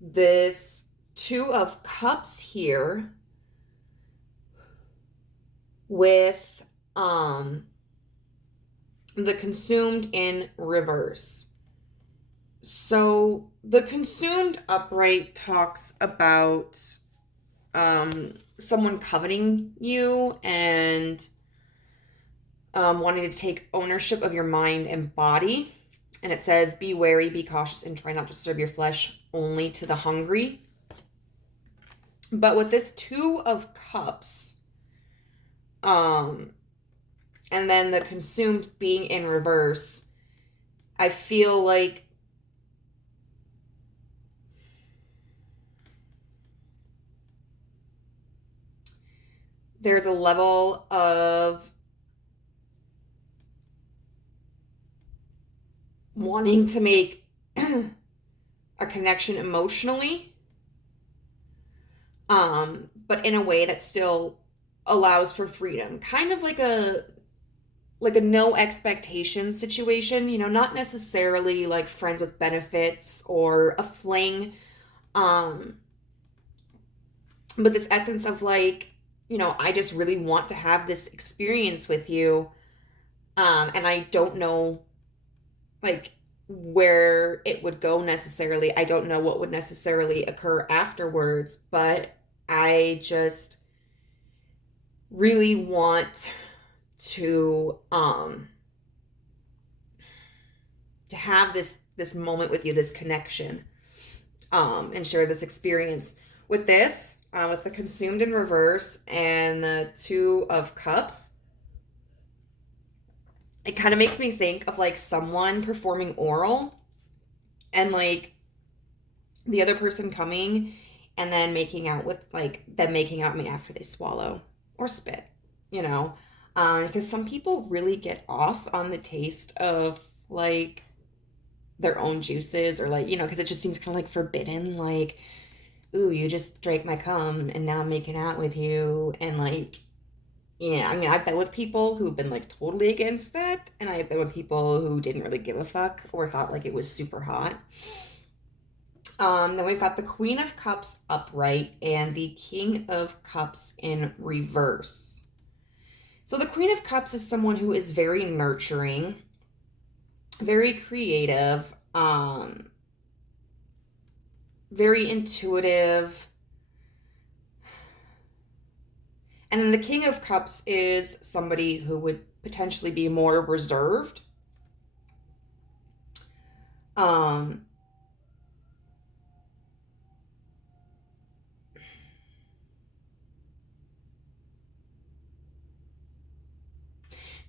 this 2 of Cups here with the Consumed in reverse. So the Consumed upright talks about someone coveting you and wanting to take ownership of your mind and body. And it says, be wary, be cautious, and try not to serve your flesh only to the hungry. But with this 2 of Cups, and then the Consumed being in reverse, I feel like there's a level of wanting to make a connection emotionally, but in a way that still allows for freedom. Kind of like a no expectation situation, you know, not necessarily like friends with benefits or a fling, but this essence of like, you know, I just really want to have this experience with you, and I don't know like where it would go necessarily. I don't know what would necessarily occur afterwards, but I just really want to have this moment with you, this connection, and share this experience. With this, with the Consumed in reverse and the 2 of Cups, it kind of makes me think of like someone performing oral and like the other person coming and then making out with like them making out me after they swallow or spit, you know, because some people really get off on the taste of like their own juices, or like, you know, because it just seems kind of like forbidden, like, ooh, you just drank my cum and now I'm making out with you. And like, yeah, I mean, I've been with people who've been like totally against that, and I've been with people who didn't really give a fuck or thought like it was super hot. Then we've got the Queen of Cups upright and the King of Cups in reverse. So the Queen of Cups is someone who is very nurturing, very creative, very intuitive. And then the King of Cups is somebody who would potentially be more reserved.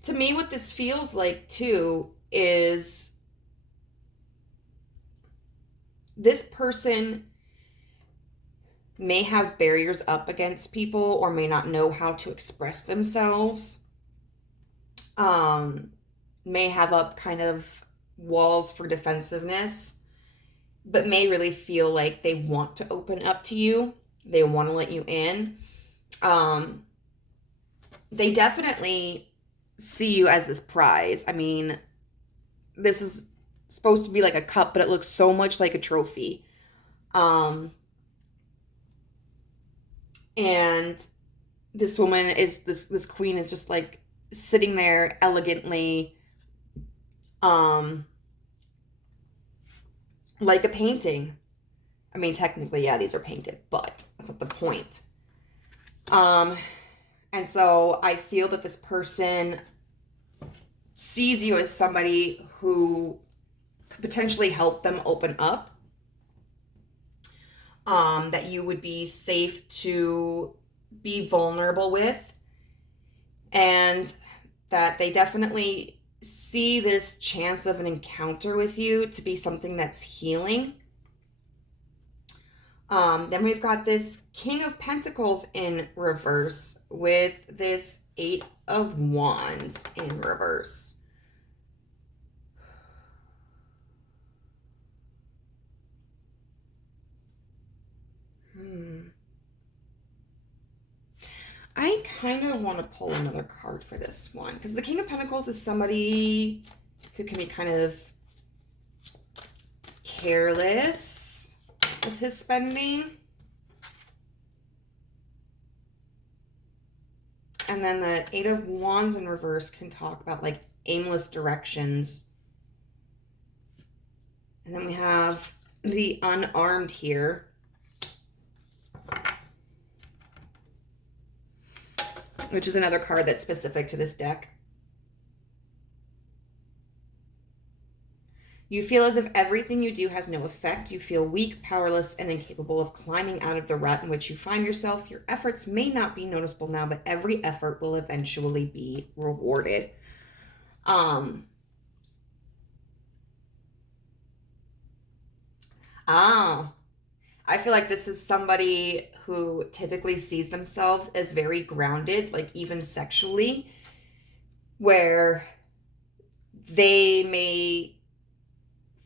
To me, what this feels like too is this person may have barriers up against people or may not know how to express themselves, may have up kind of walls for defensiveness, but may really feel like they want to open up to you. They want to let you in. Um, they definitely see you as this prize. I mean, this is supposed to be like a cup, but it looks so much like a trophy. Um, and this woman is this queen is just like sitting there elegantly, um, like a painting. I mean, technically, yeah, these are painted, but that's not the point. Um, and so I feel that this person sees you as somebody who could potentially help them open up. That you would be safe to be vulnerable with, and that they definitely see this chance of an encounter with you to be something that's healing. Then we've got this King of Pentacles in reverse with this Eight of Wands in reverse. I kind of want to pull another card for this one, because the King of Pentacles is somebody who can be kind of careless with his spending. And then the Eight of Wands in reverse can talk about like aimless directions. And then we have the Unarmed here, which is another card that's specific to this deck. You feel as if everything you do has no effect. You feel weak, powerless, and incapable of climbing out of the rut in which you find yourself. Your efforts may not be noticeable now, but every effort will eventually be rewarded. Oh, I feel like this is somebody who typically sees themselves as very grounded, like even sexually, where they may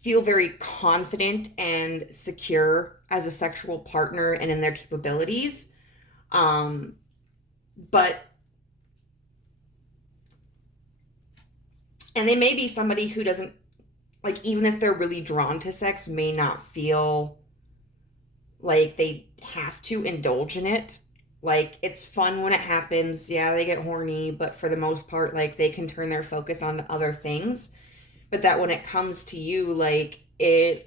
feel very confident and secure as a sexual partner and in their capabilities. But and they may be somebody who doesn't, like, even if they're really drawn to sex, may not feel like they have to indulge in it. Like, it's fun when it happens. Yeah, they get horny, but for the most part, like, they can turn their focus on other things. But that when it comes to you, like, they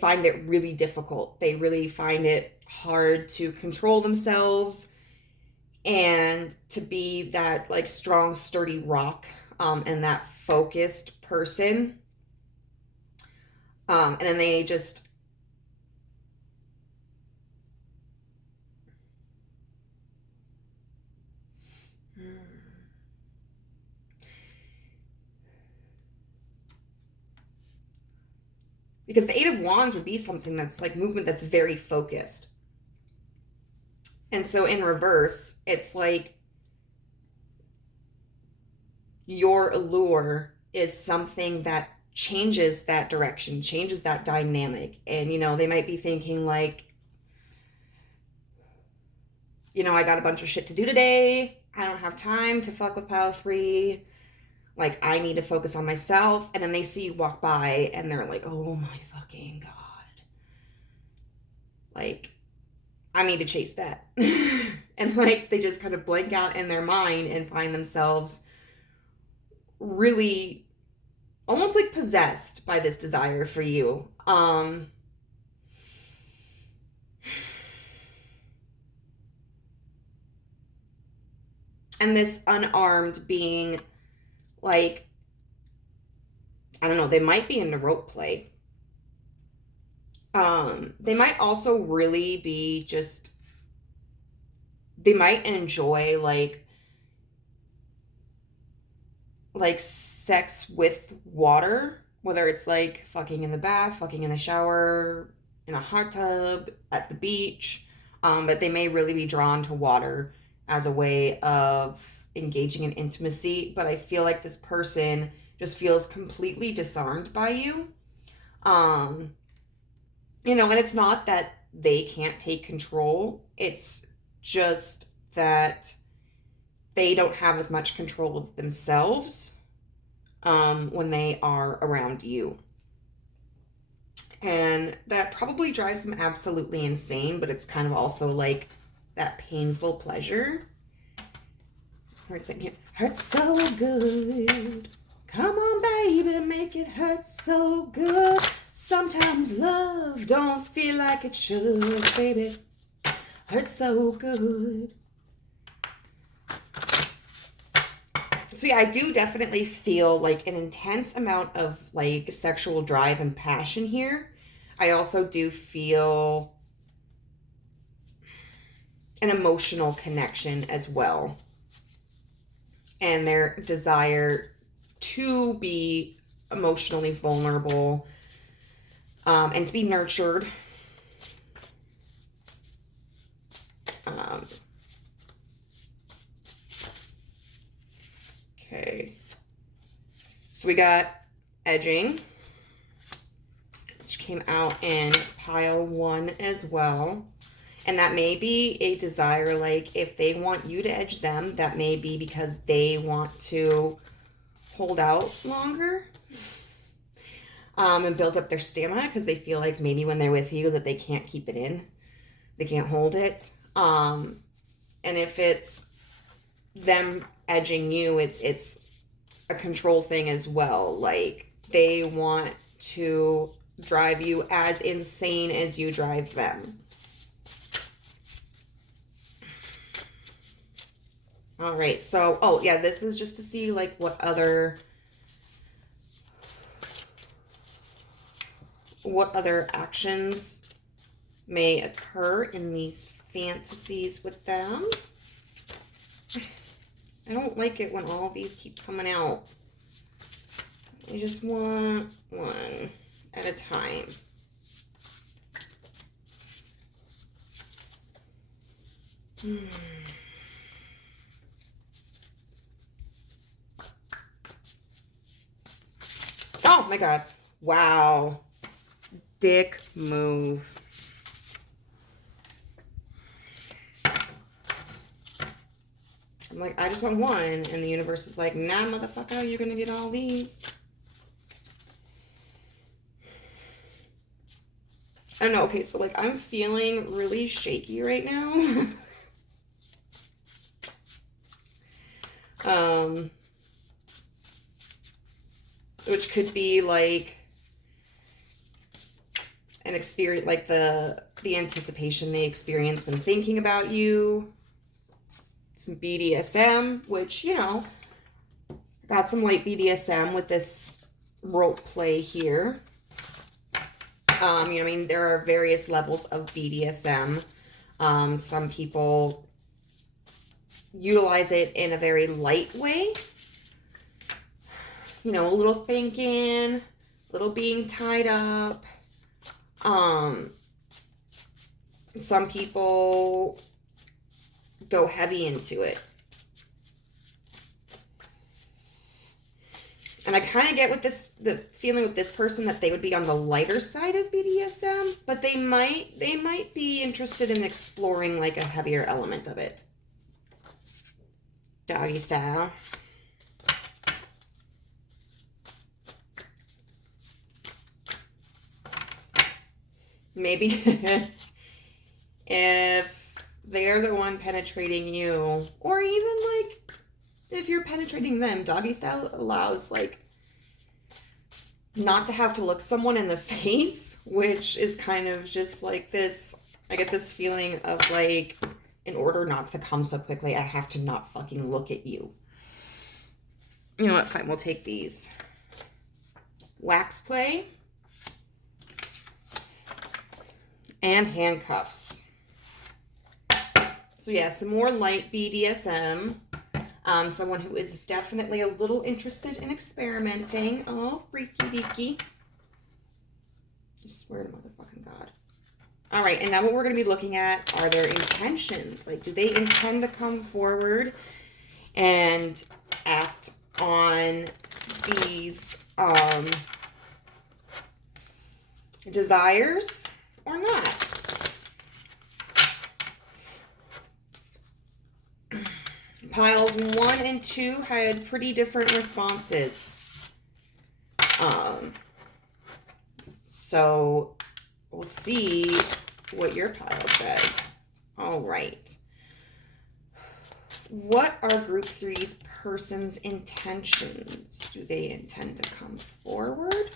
find it really difficult. They really find it hard to control themselves and to be that like strong, sturdy rock, and that focused person. And then they just because the Eight of Wands would be something that's like movement that's very focused. And so in reverse, it's like your allure is something that changes that direction, changes that dynamic. And, they might be thinking like, I got a bunch of shit to do today. I don't have time to fuck with pile three. Like, I need to focus on myself. And then they see you walk by and they're like, oh my fucking God. Like, I need to chase that. And like, they just kind of blank out in their mind and find themselves really almost like possessed by this desire for you. And this unarmed being like, I don't know, they might be into rope play. They might also really be just, they might enjoy like sex with water, whether it's like fucking in the bath, fucking in the shower, in a hot tub, at the beach. But they may really be drawn to water as a way of engaging in intimacy. But I feel like this person just feels completely disarmed by you. You know, and it's not that they can't take control. It's just that they don't have as much control of themselves when they are around you. And that probably drives them absolutely insane, but it's kind of also like that painful pleasure. Hurts so good. Come on, baby, make it hurt so good. Sometimes love don't feel like it should, baby. Hurts so good. So yeah, I do definitely feel like an intense amount of like sexual drive and passion here. I also do feel an emotional connection as well. And their desire to be emotionally vulnerable and to be nurtured. Okay. So we got edging, which came out in pile 1 as well. And that may be a desire, like if they want you to edge them, that may be because they want to hold out longer and build up their stamina because they feel like maybe when they're with you that they can't keep it in. They can't hold it. And if it's them edging you, it's a control thing as well. Like they want to drive you as insane as you drive them. All right, so, oh yeah, this is just to see like what other actions may occur in these fantasies with them. I don't like it when all these keep coming out. I just want one at a time. Oh my God. Wow. Dick move. I'm like, I just want one. And the universe is like, nah, motherfucker, you're going to get all these. I don't know. Okay, so like I'm feeling really shaky right now. Which could be like an experience, like the anticipation they experience when thinking about you. Some BDSM, which, you know, got some light BDSM with this rope play here. You know, I mean, there are various levels of BDSM. Some people utilize it in a very light way. You know, a little spanking, a little being tied up. Some people go heavy into it. And I kind of get with this, the feeling with this person that they would be on the lighter side of BDSM, but they might be interested in exploring like a heavier element of it. Doggy style. Maybe if they're the one penetrating you, or even like if you're penetrating them, doggy style allows like not to have to look someone in the face, which is kind of just like this. I get this feeling of like, in order not to come so quickly, I have to not fucking look at you. You know what? Fine, we'll take these. Wax play. And handcuffs. So yeah, some more light BDSM. Someone who is definitely a little interested in experimenting. Oh, freaky deaky. I swear to motherfucking God. All right, and now what we're going to be looking at are their intentions. Like, do they intend to come forward and act on these desires or not. Piles 1 and 2 had pretty different responses. So we'll see what your pile says. All right. What are group 3's person's intentions? Do they intend to come forward?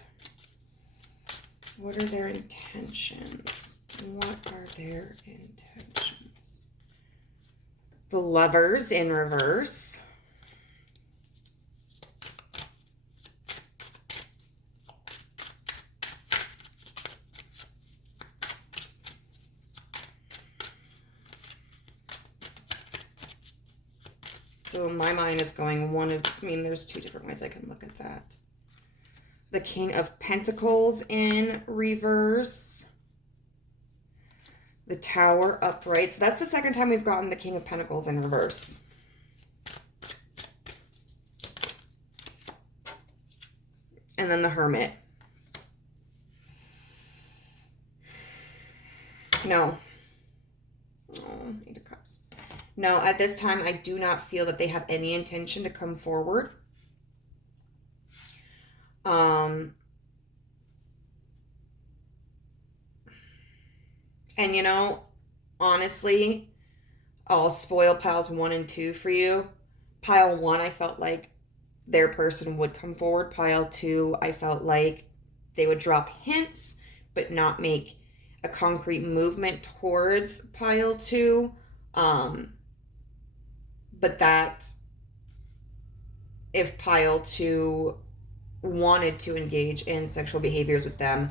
What are their intentions? What are their intentions? The Lovers in reverse. So my mind is going there's two different ways I can look at that. The King of Pentacles in reverse. The Tower upright. So that's the second time we've gotten the King of Pentacles in reverse. And then the Hermit. No. Oh, Eight of Cups. No, at this time, I do not feel that they have any intention to come forward. And honestly, I'll spoil piles 1 and 2 for you. Pile 1, I felt like their person would come forward. Pile 2, I felt like they would drop hints, but not make a concrete movement towards pile 2. But that if pile 2 wanted to engage in sexual behaviors with them,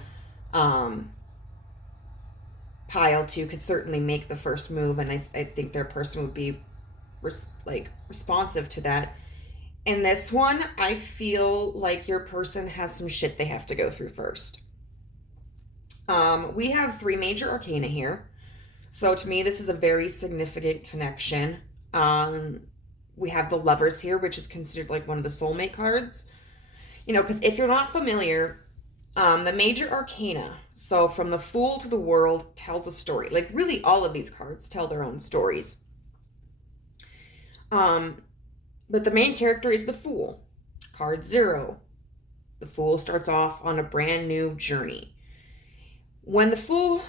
pile 2 could certainly make the first move, and I think their person would be responsive to that. In this one, I feel like your person has some shit they have to go through first. We have 3 major arcana here. So to me, this is a very significant connection. We have the Lovers here, which is considered like one of the soulmate cards. Because if you're not familiar, the major arcana, so from the Fool to the World, tells a story. Like really all of these cards tell their own stories. But the main character is the Fool. Card 0. The Fool starts off on a brand new journey. When the Fool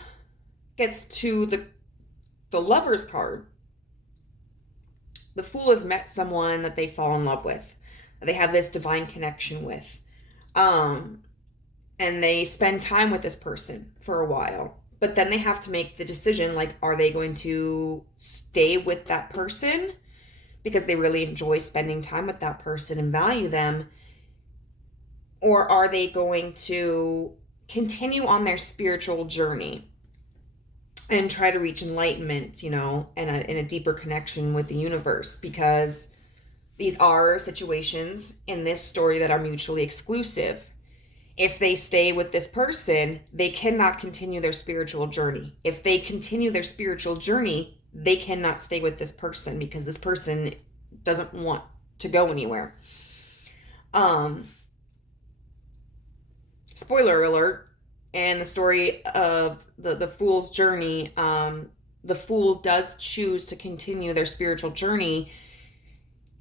gets to the Lover's card, the Fool has met someone that they fall in love with, that they have this divine connection with. And they spend time with this person for a while. But then they have to make the decision, like, are they going to stay with that person because they really enjoy spending time with that person and value them? Or are they going to continue on their spiritual journey and try to reach enlightenment, and in a deeper connection with the universe? Because these are situations in this story that are mutually exclusive. If they stay with this person, they cannot continue their spiritual journey. If they continue their spiritual journey, they cannot stay with this person because this person doesn't want to go anywhere. Spoiler alert, in the story of the Fool's journey, the Fool does choose to continue their spiritual journey,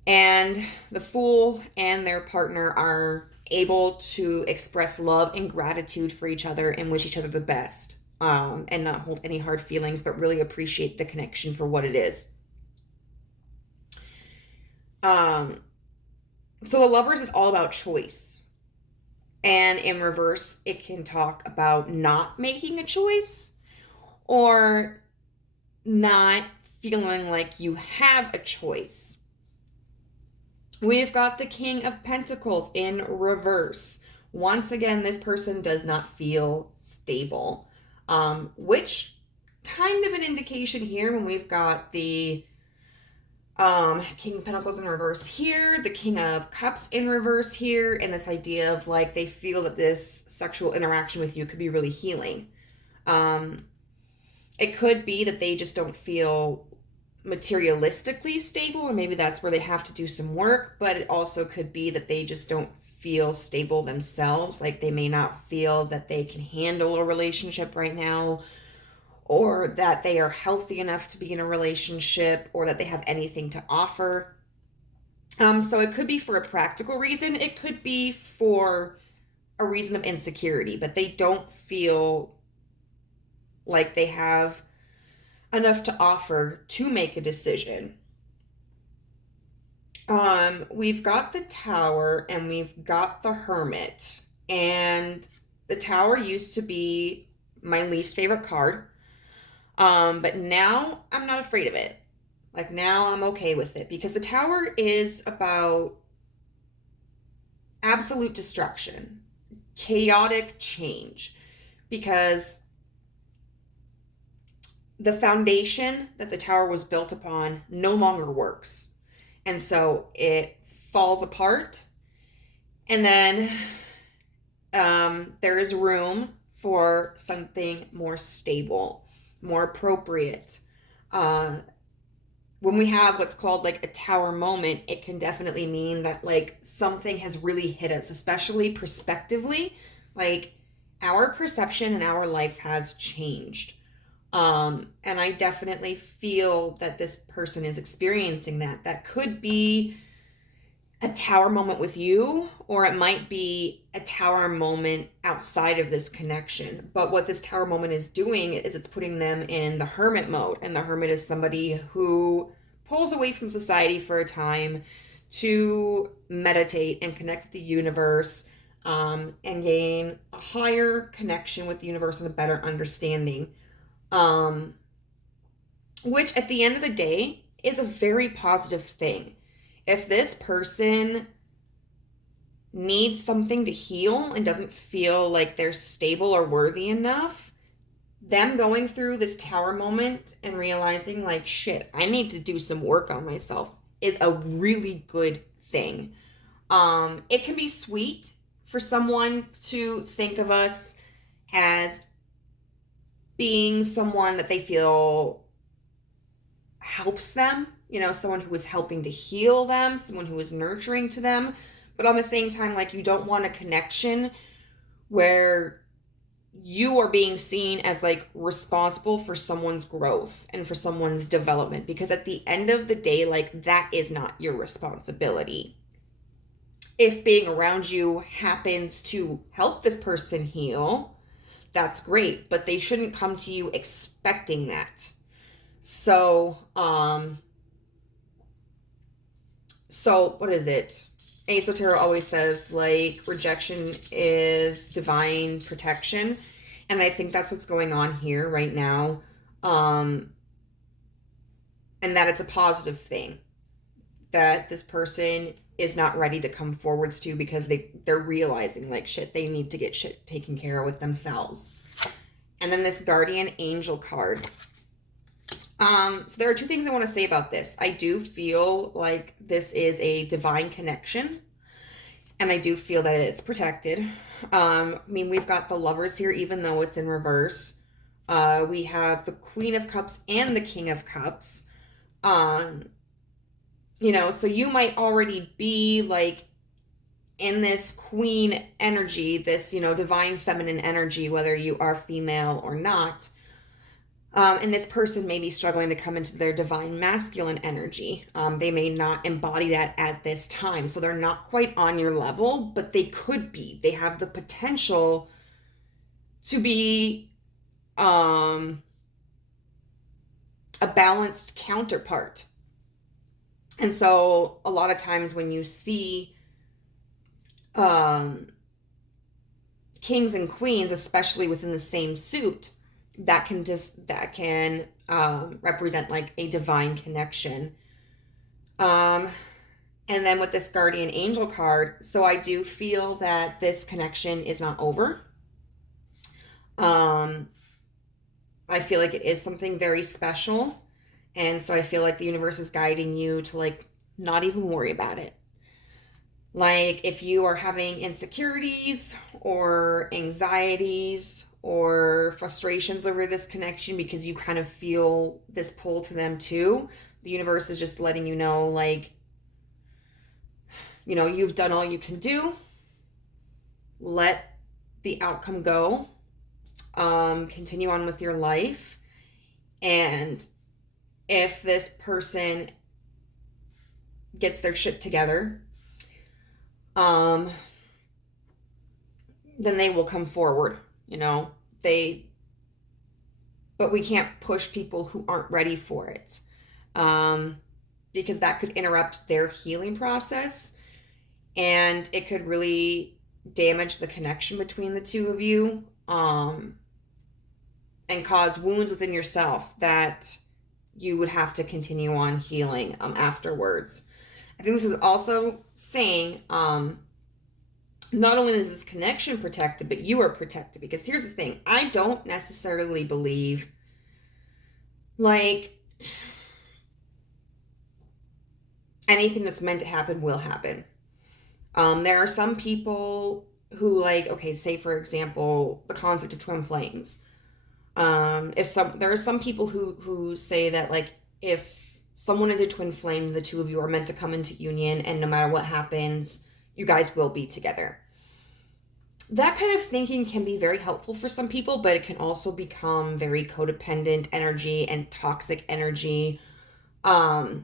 and the Fool and their partner are able to express love and gratitude for each other and wish each other the best, and not hold any hard feelings, but really appreciate the connection for what it is. So the Lovers is all about choice. And in reverse, it can talk about not making a choice or not feeling like you have a choice. We've got the King of Pentacles in reverse. Once again, this person does not feel stable, which kind of an indication here when we've got the King of Pentacles in reverse here, the King of Cups in reverse here, and this idea of like they feel that this sexual interaction with you could be really healing. It could be that they just don't feel materialistically stable, and maybe that's where they have to do some work, but it also could be that they just don't feel stable themselves. Like they may not feel that they can handle a relationship right now, or that they are healthy enough to be in a relationship, or that they have anything to offer. So it could be for a practical reason. It could be for a reason of insecurity, but they don't feel like they have enough to offer to make a decision. We've got the Tower and we've got the Hermit. And the Tower used to be my least favorite card. But now I'm not afraid of it. Like now I'm okay with it because the Tower is about absolute destruction, chaotic change, because the foundation that the Tower was built upon no longer works. And so it falls apart. And then there is room for something more stable, more appropriate. When we have what's called like a Tower moment, it can definitely mean that like something has really hit us, especially prospectively. Like our perception and our life has changed. And I definitely feel that this person is experiencing that. That could be a Tower moment with you, or it might be a Tower moment outside of this connection. But what this Tower moment is doing is it's putting them in the Hermit mode. And the Hermit is somebody who pulls away from society for a time to meditate and connect with the universe, and gain a higher connection with the universe and a better understanding. Which at the end of the day is a very positive thing. If this person needs something to heal and doesn't feel like they're stable or worthy enough, them going through this Tower moment and realizing like, shit, I need to do some work on myself is a really good thing. It can be sweet for someone to think of us as being someone that they feel helps them, someone who is helping to heal them, someone who is nurturing to them. But on the same time, like, you don't want a connection where you are being seen as like responsible for someone's growth and for someone's development, because at the end of the day, like, that is not your responsibility. If being around you happens to help this person heal, that's great, but they shouldn't come to you expecting that. So what is it? Ace Tarot always says, like, rejection is divine protection. And I think that's what's going on here right now. And that it's a positive thing that this person is not ready to come forwards to, because they're realizing, like, shit, they need to get shit taken care of with themselves. And then this Guardian Angel card. So there are two things I want to say about this. I do feel like this is a divine connection, and I do feel that it's protected. We've got the Lovers here, even though it's in reverse. We have the Queen of Cups and the King of Cups. So you might already be like in this queen energy, this, divine feminine energy, whether you are female or not. And this person may be struggling to come into their divine masculine energy. They may not embody that at this time. So they're not quite on your level, but they could be. They have the potential to be a balanced counterpart. And so a lot of times when you see kings and queens, especially within the same suit, that can represent like a divine connection. And then with this Guardian Angel card, so I do feel that this connection is not over. I feel like it is something very special. And so I feel like the universe is guiding you to like not even worry about it. Like if you are having insecurities or anxieties or frustrations over this connection because you kind of feel this pull to them too, the universe is just letting you know, like, you've done all you can do. let the outcome go, continue on with your life. And if this person gets their shit together, then they will come forward, you know. But we can't push people who aren't ready for it, because that could interrupt their healing process, and it could really damage the connection between the two of you, and cause wounds within yourself that you would have to continue on healing afterwards. I think this is also saying, not only is this connection protected, but you are protected. Because here's the thing, I don't necessarily believe, like, anything that's meant to happen will happen. There are some people who, like, okay, say for example, the concept of twin flames. There are some people who say that, like, if someone is a twin flame, the two of you are meant to come into union, and no matter what happens, you guys will be together. That kind of thinking can be very helpful for some people, but it can also become very codependent energy and toxic energy. Because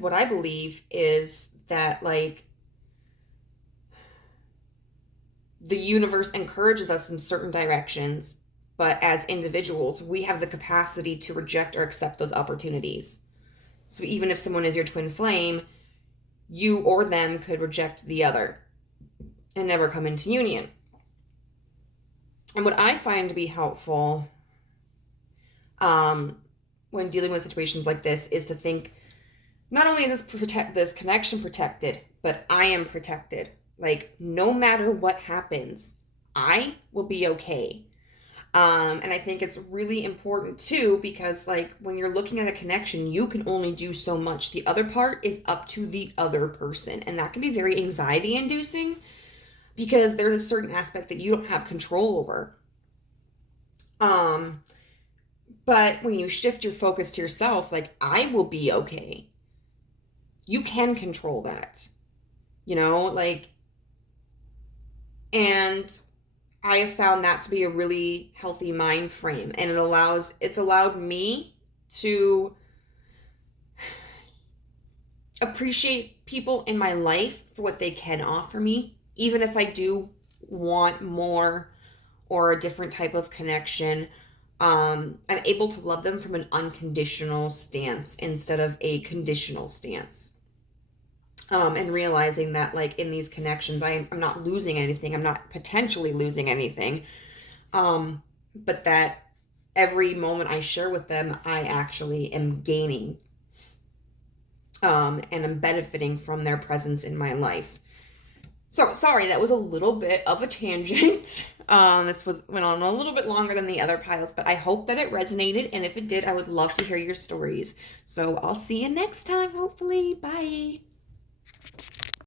what I believe is that, like, the universe encourages us in certain directions, but as individuals, we have the capacity to reject or accept those opportunities. So even if someone is your twin flame, you or them could reject the other and never come into union. And what I find to be helpful, when dealing with situations like this, is to think, not only is this connection protected, but I am protected. Like, no matter what happens, I will be okay. And I think it's really important too, because, like, when you're looking at a connection, you can only do so much. The other part is up to the other person. And that can be very anxiety inducing, because there's a certain aspect that you don't have control over. But when you shift your focus to yourself, like, I will be okay, you can control that, you know, like, and I have found that to be a really healthy mind frame, and it's allowed me to appreciate people in my life for what they can offer me, even if I do want more or a different type of connection. I'm able to love them from an unconditional stance instead of a conditional stance. And realizing that, like, in these connections, I'm not losing anything. I'm not potentially losing anything. But that every moment I share with them, I actually am gaining. And I'm benefiting from their presence in my life. So, sorry, that was a little bit of a tangent. This went on a little bit longer than the other piles, but I hope that it resonated. And if it did, I would love to hear your stories. So I'll see you next time, hopefully. Bye.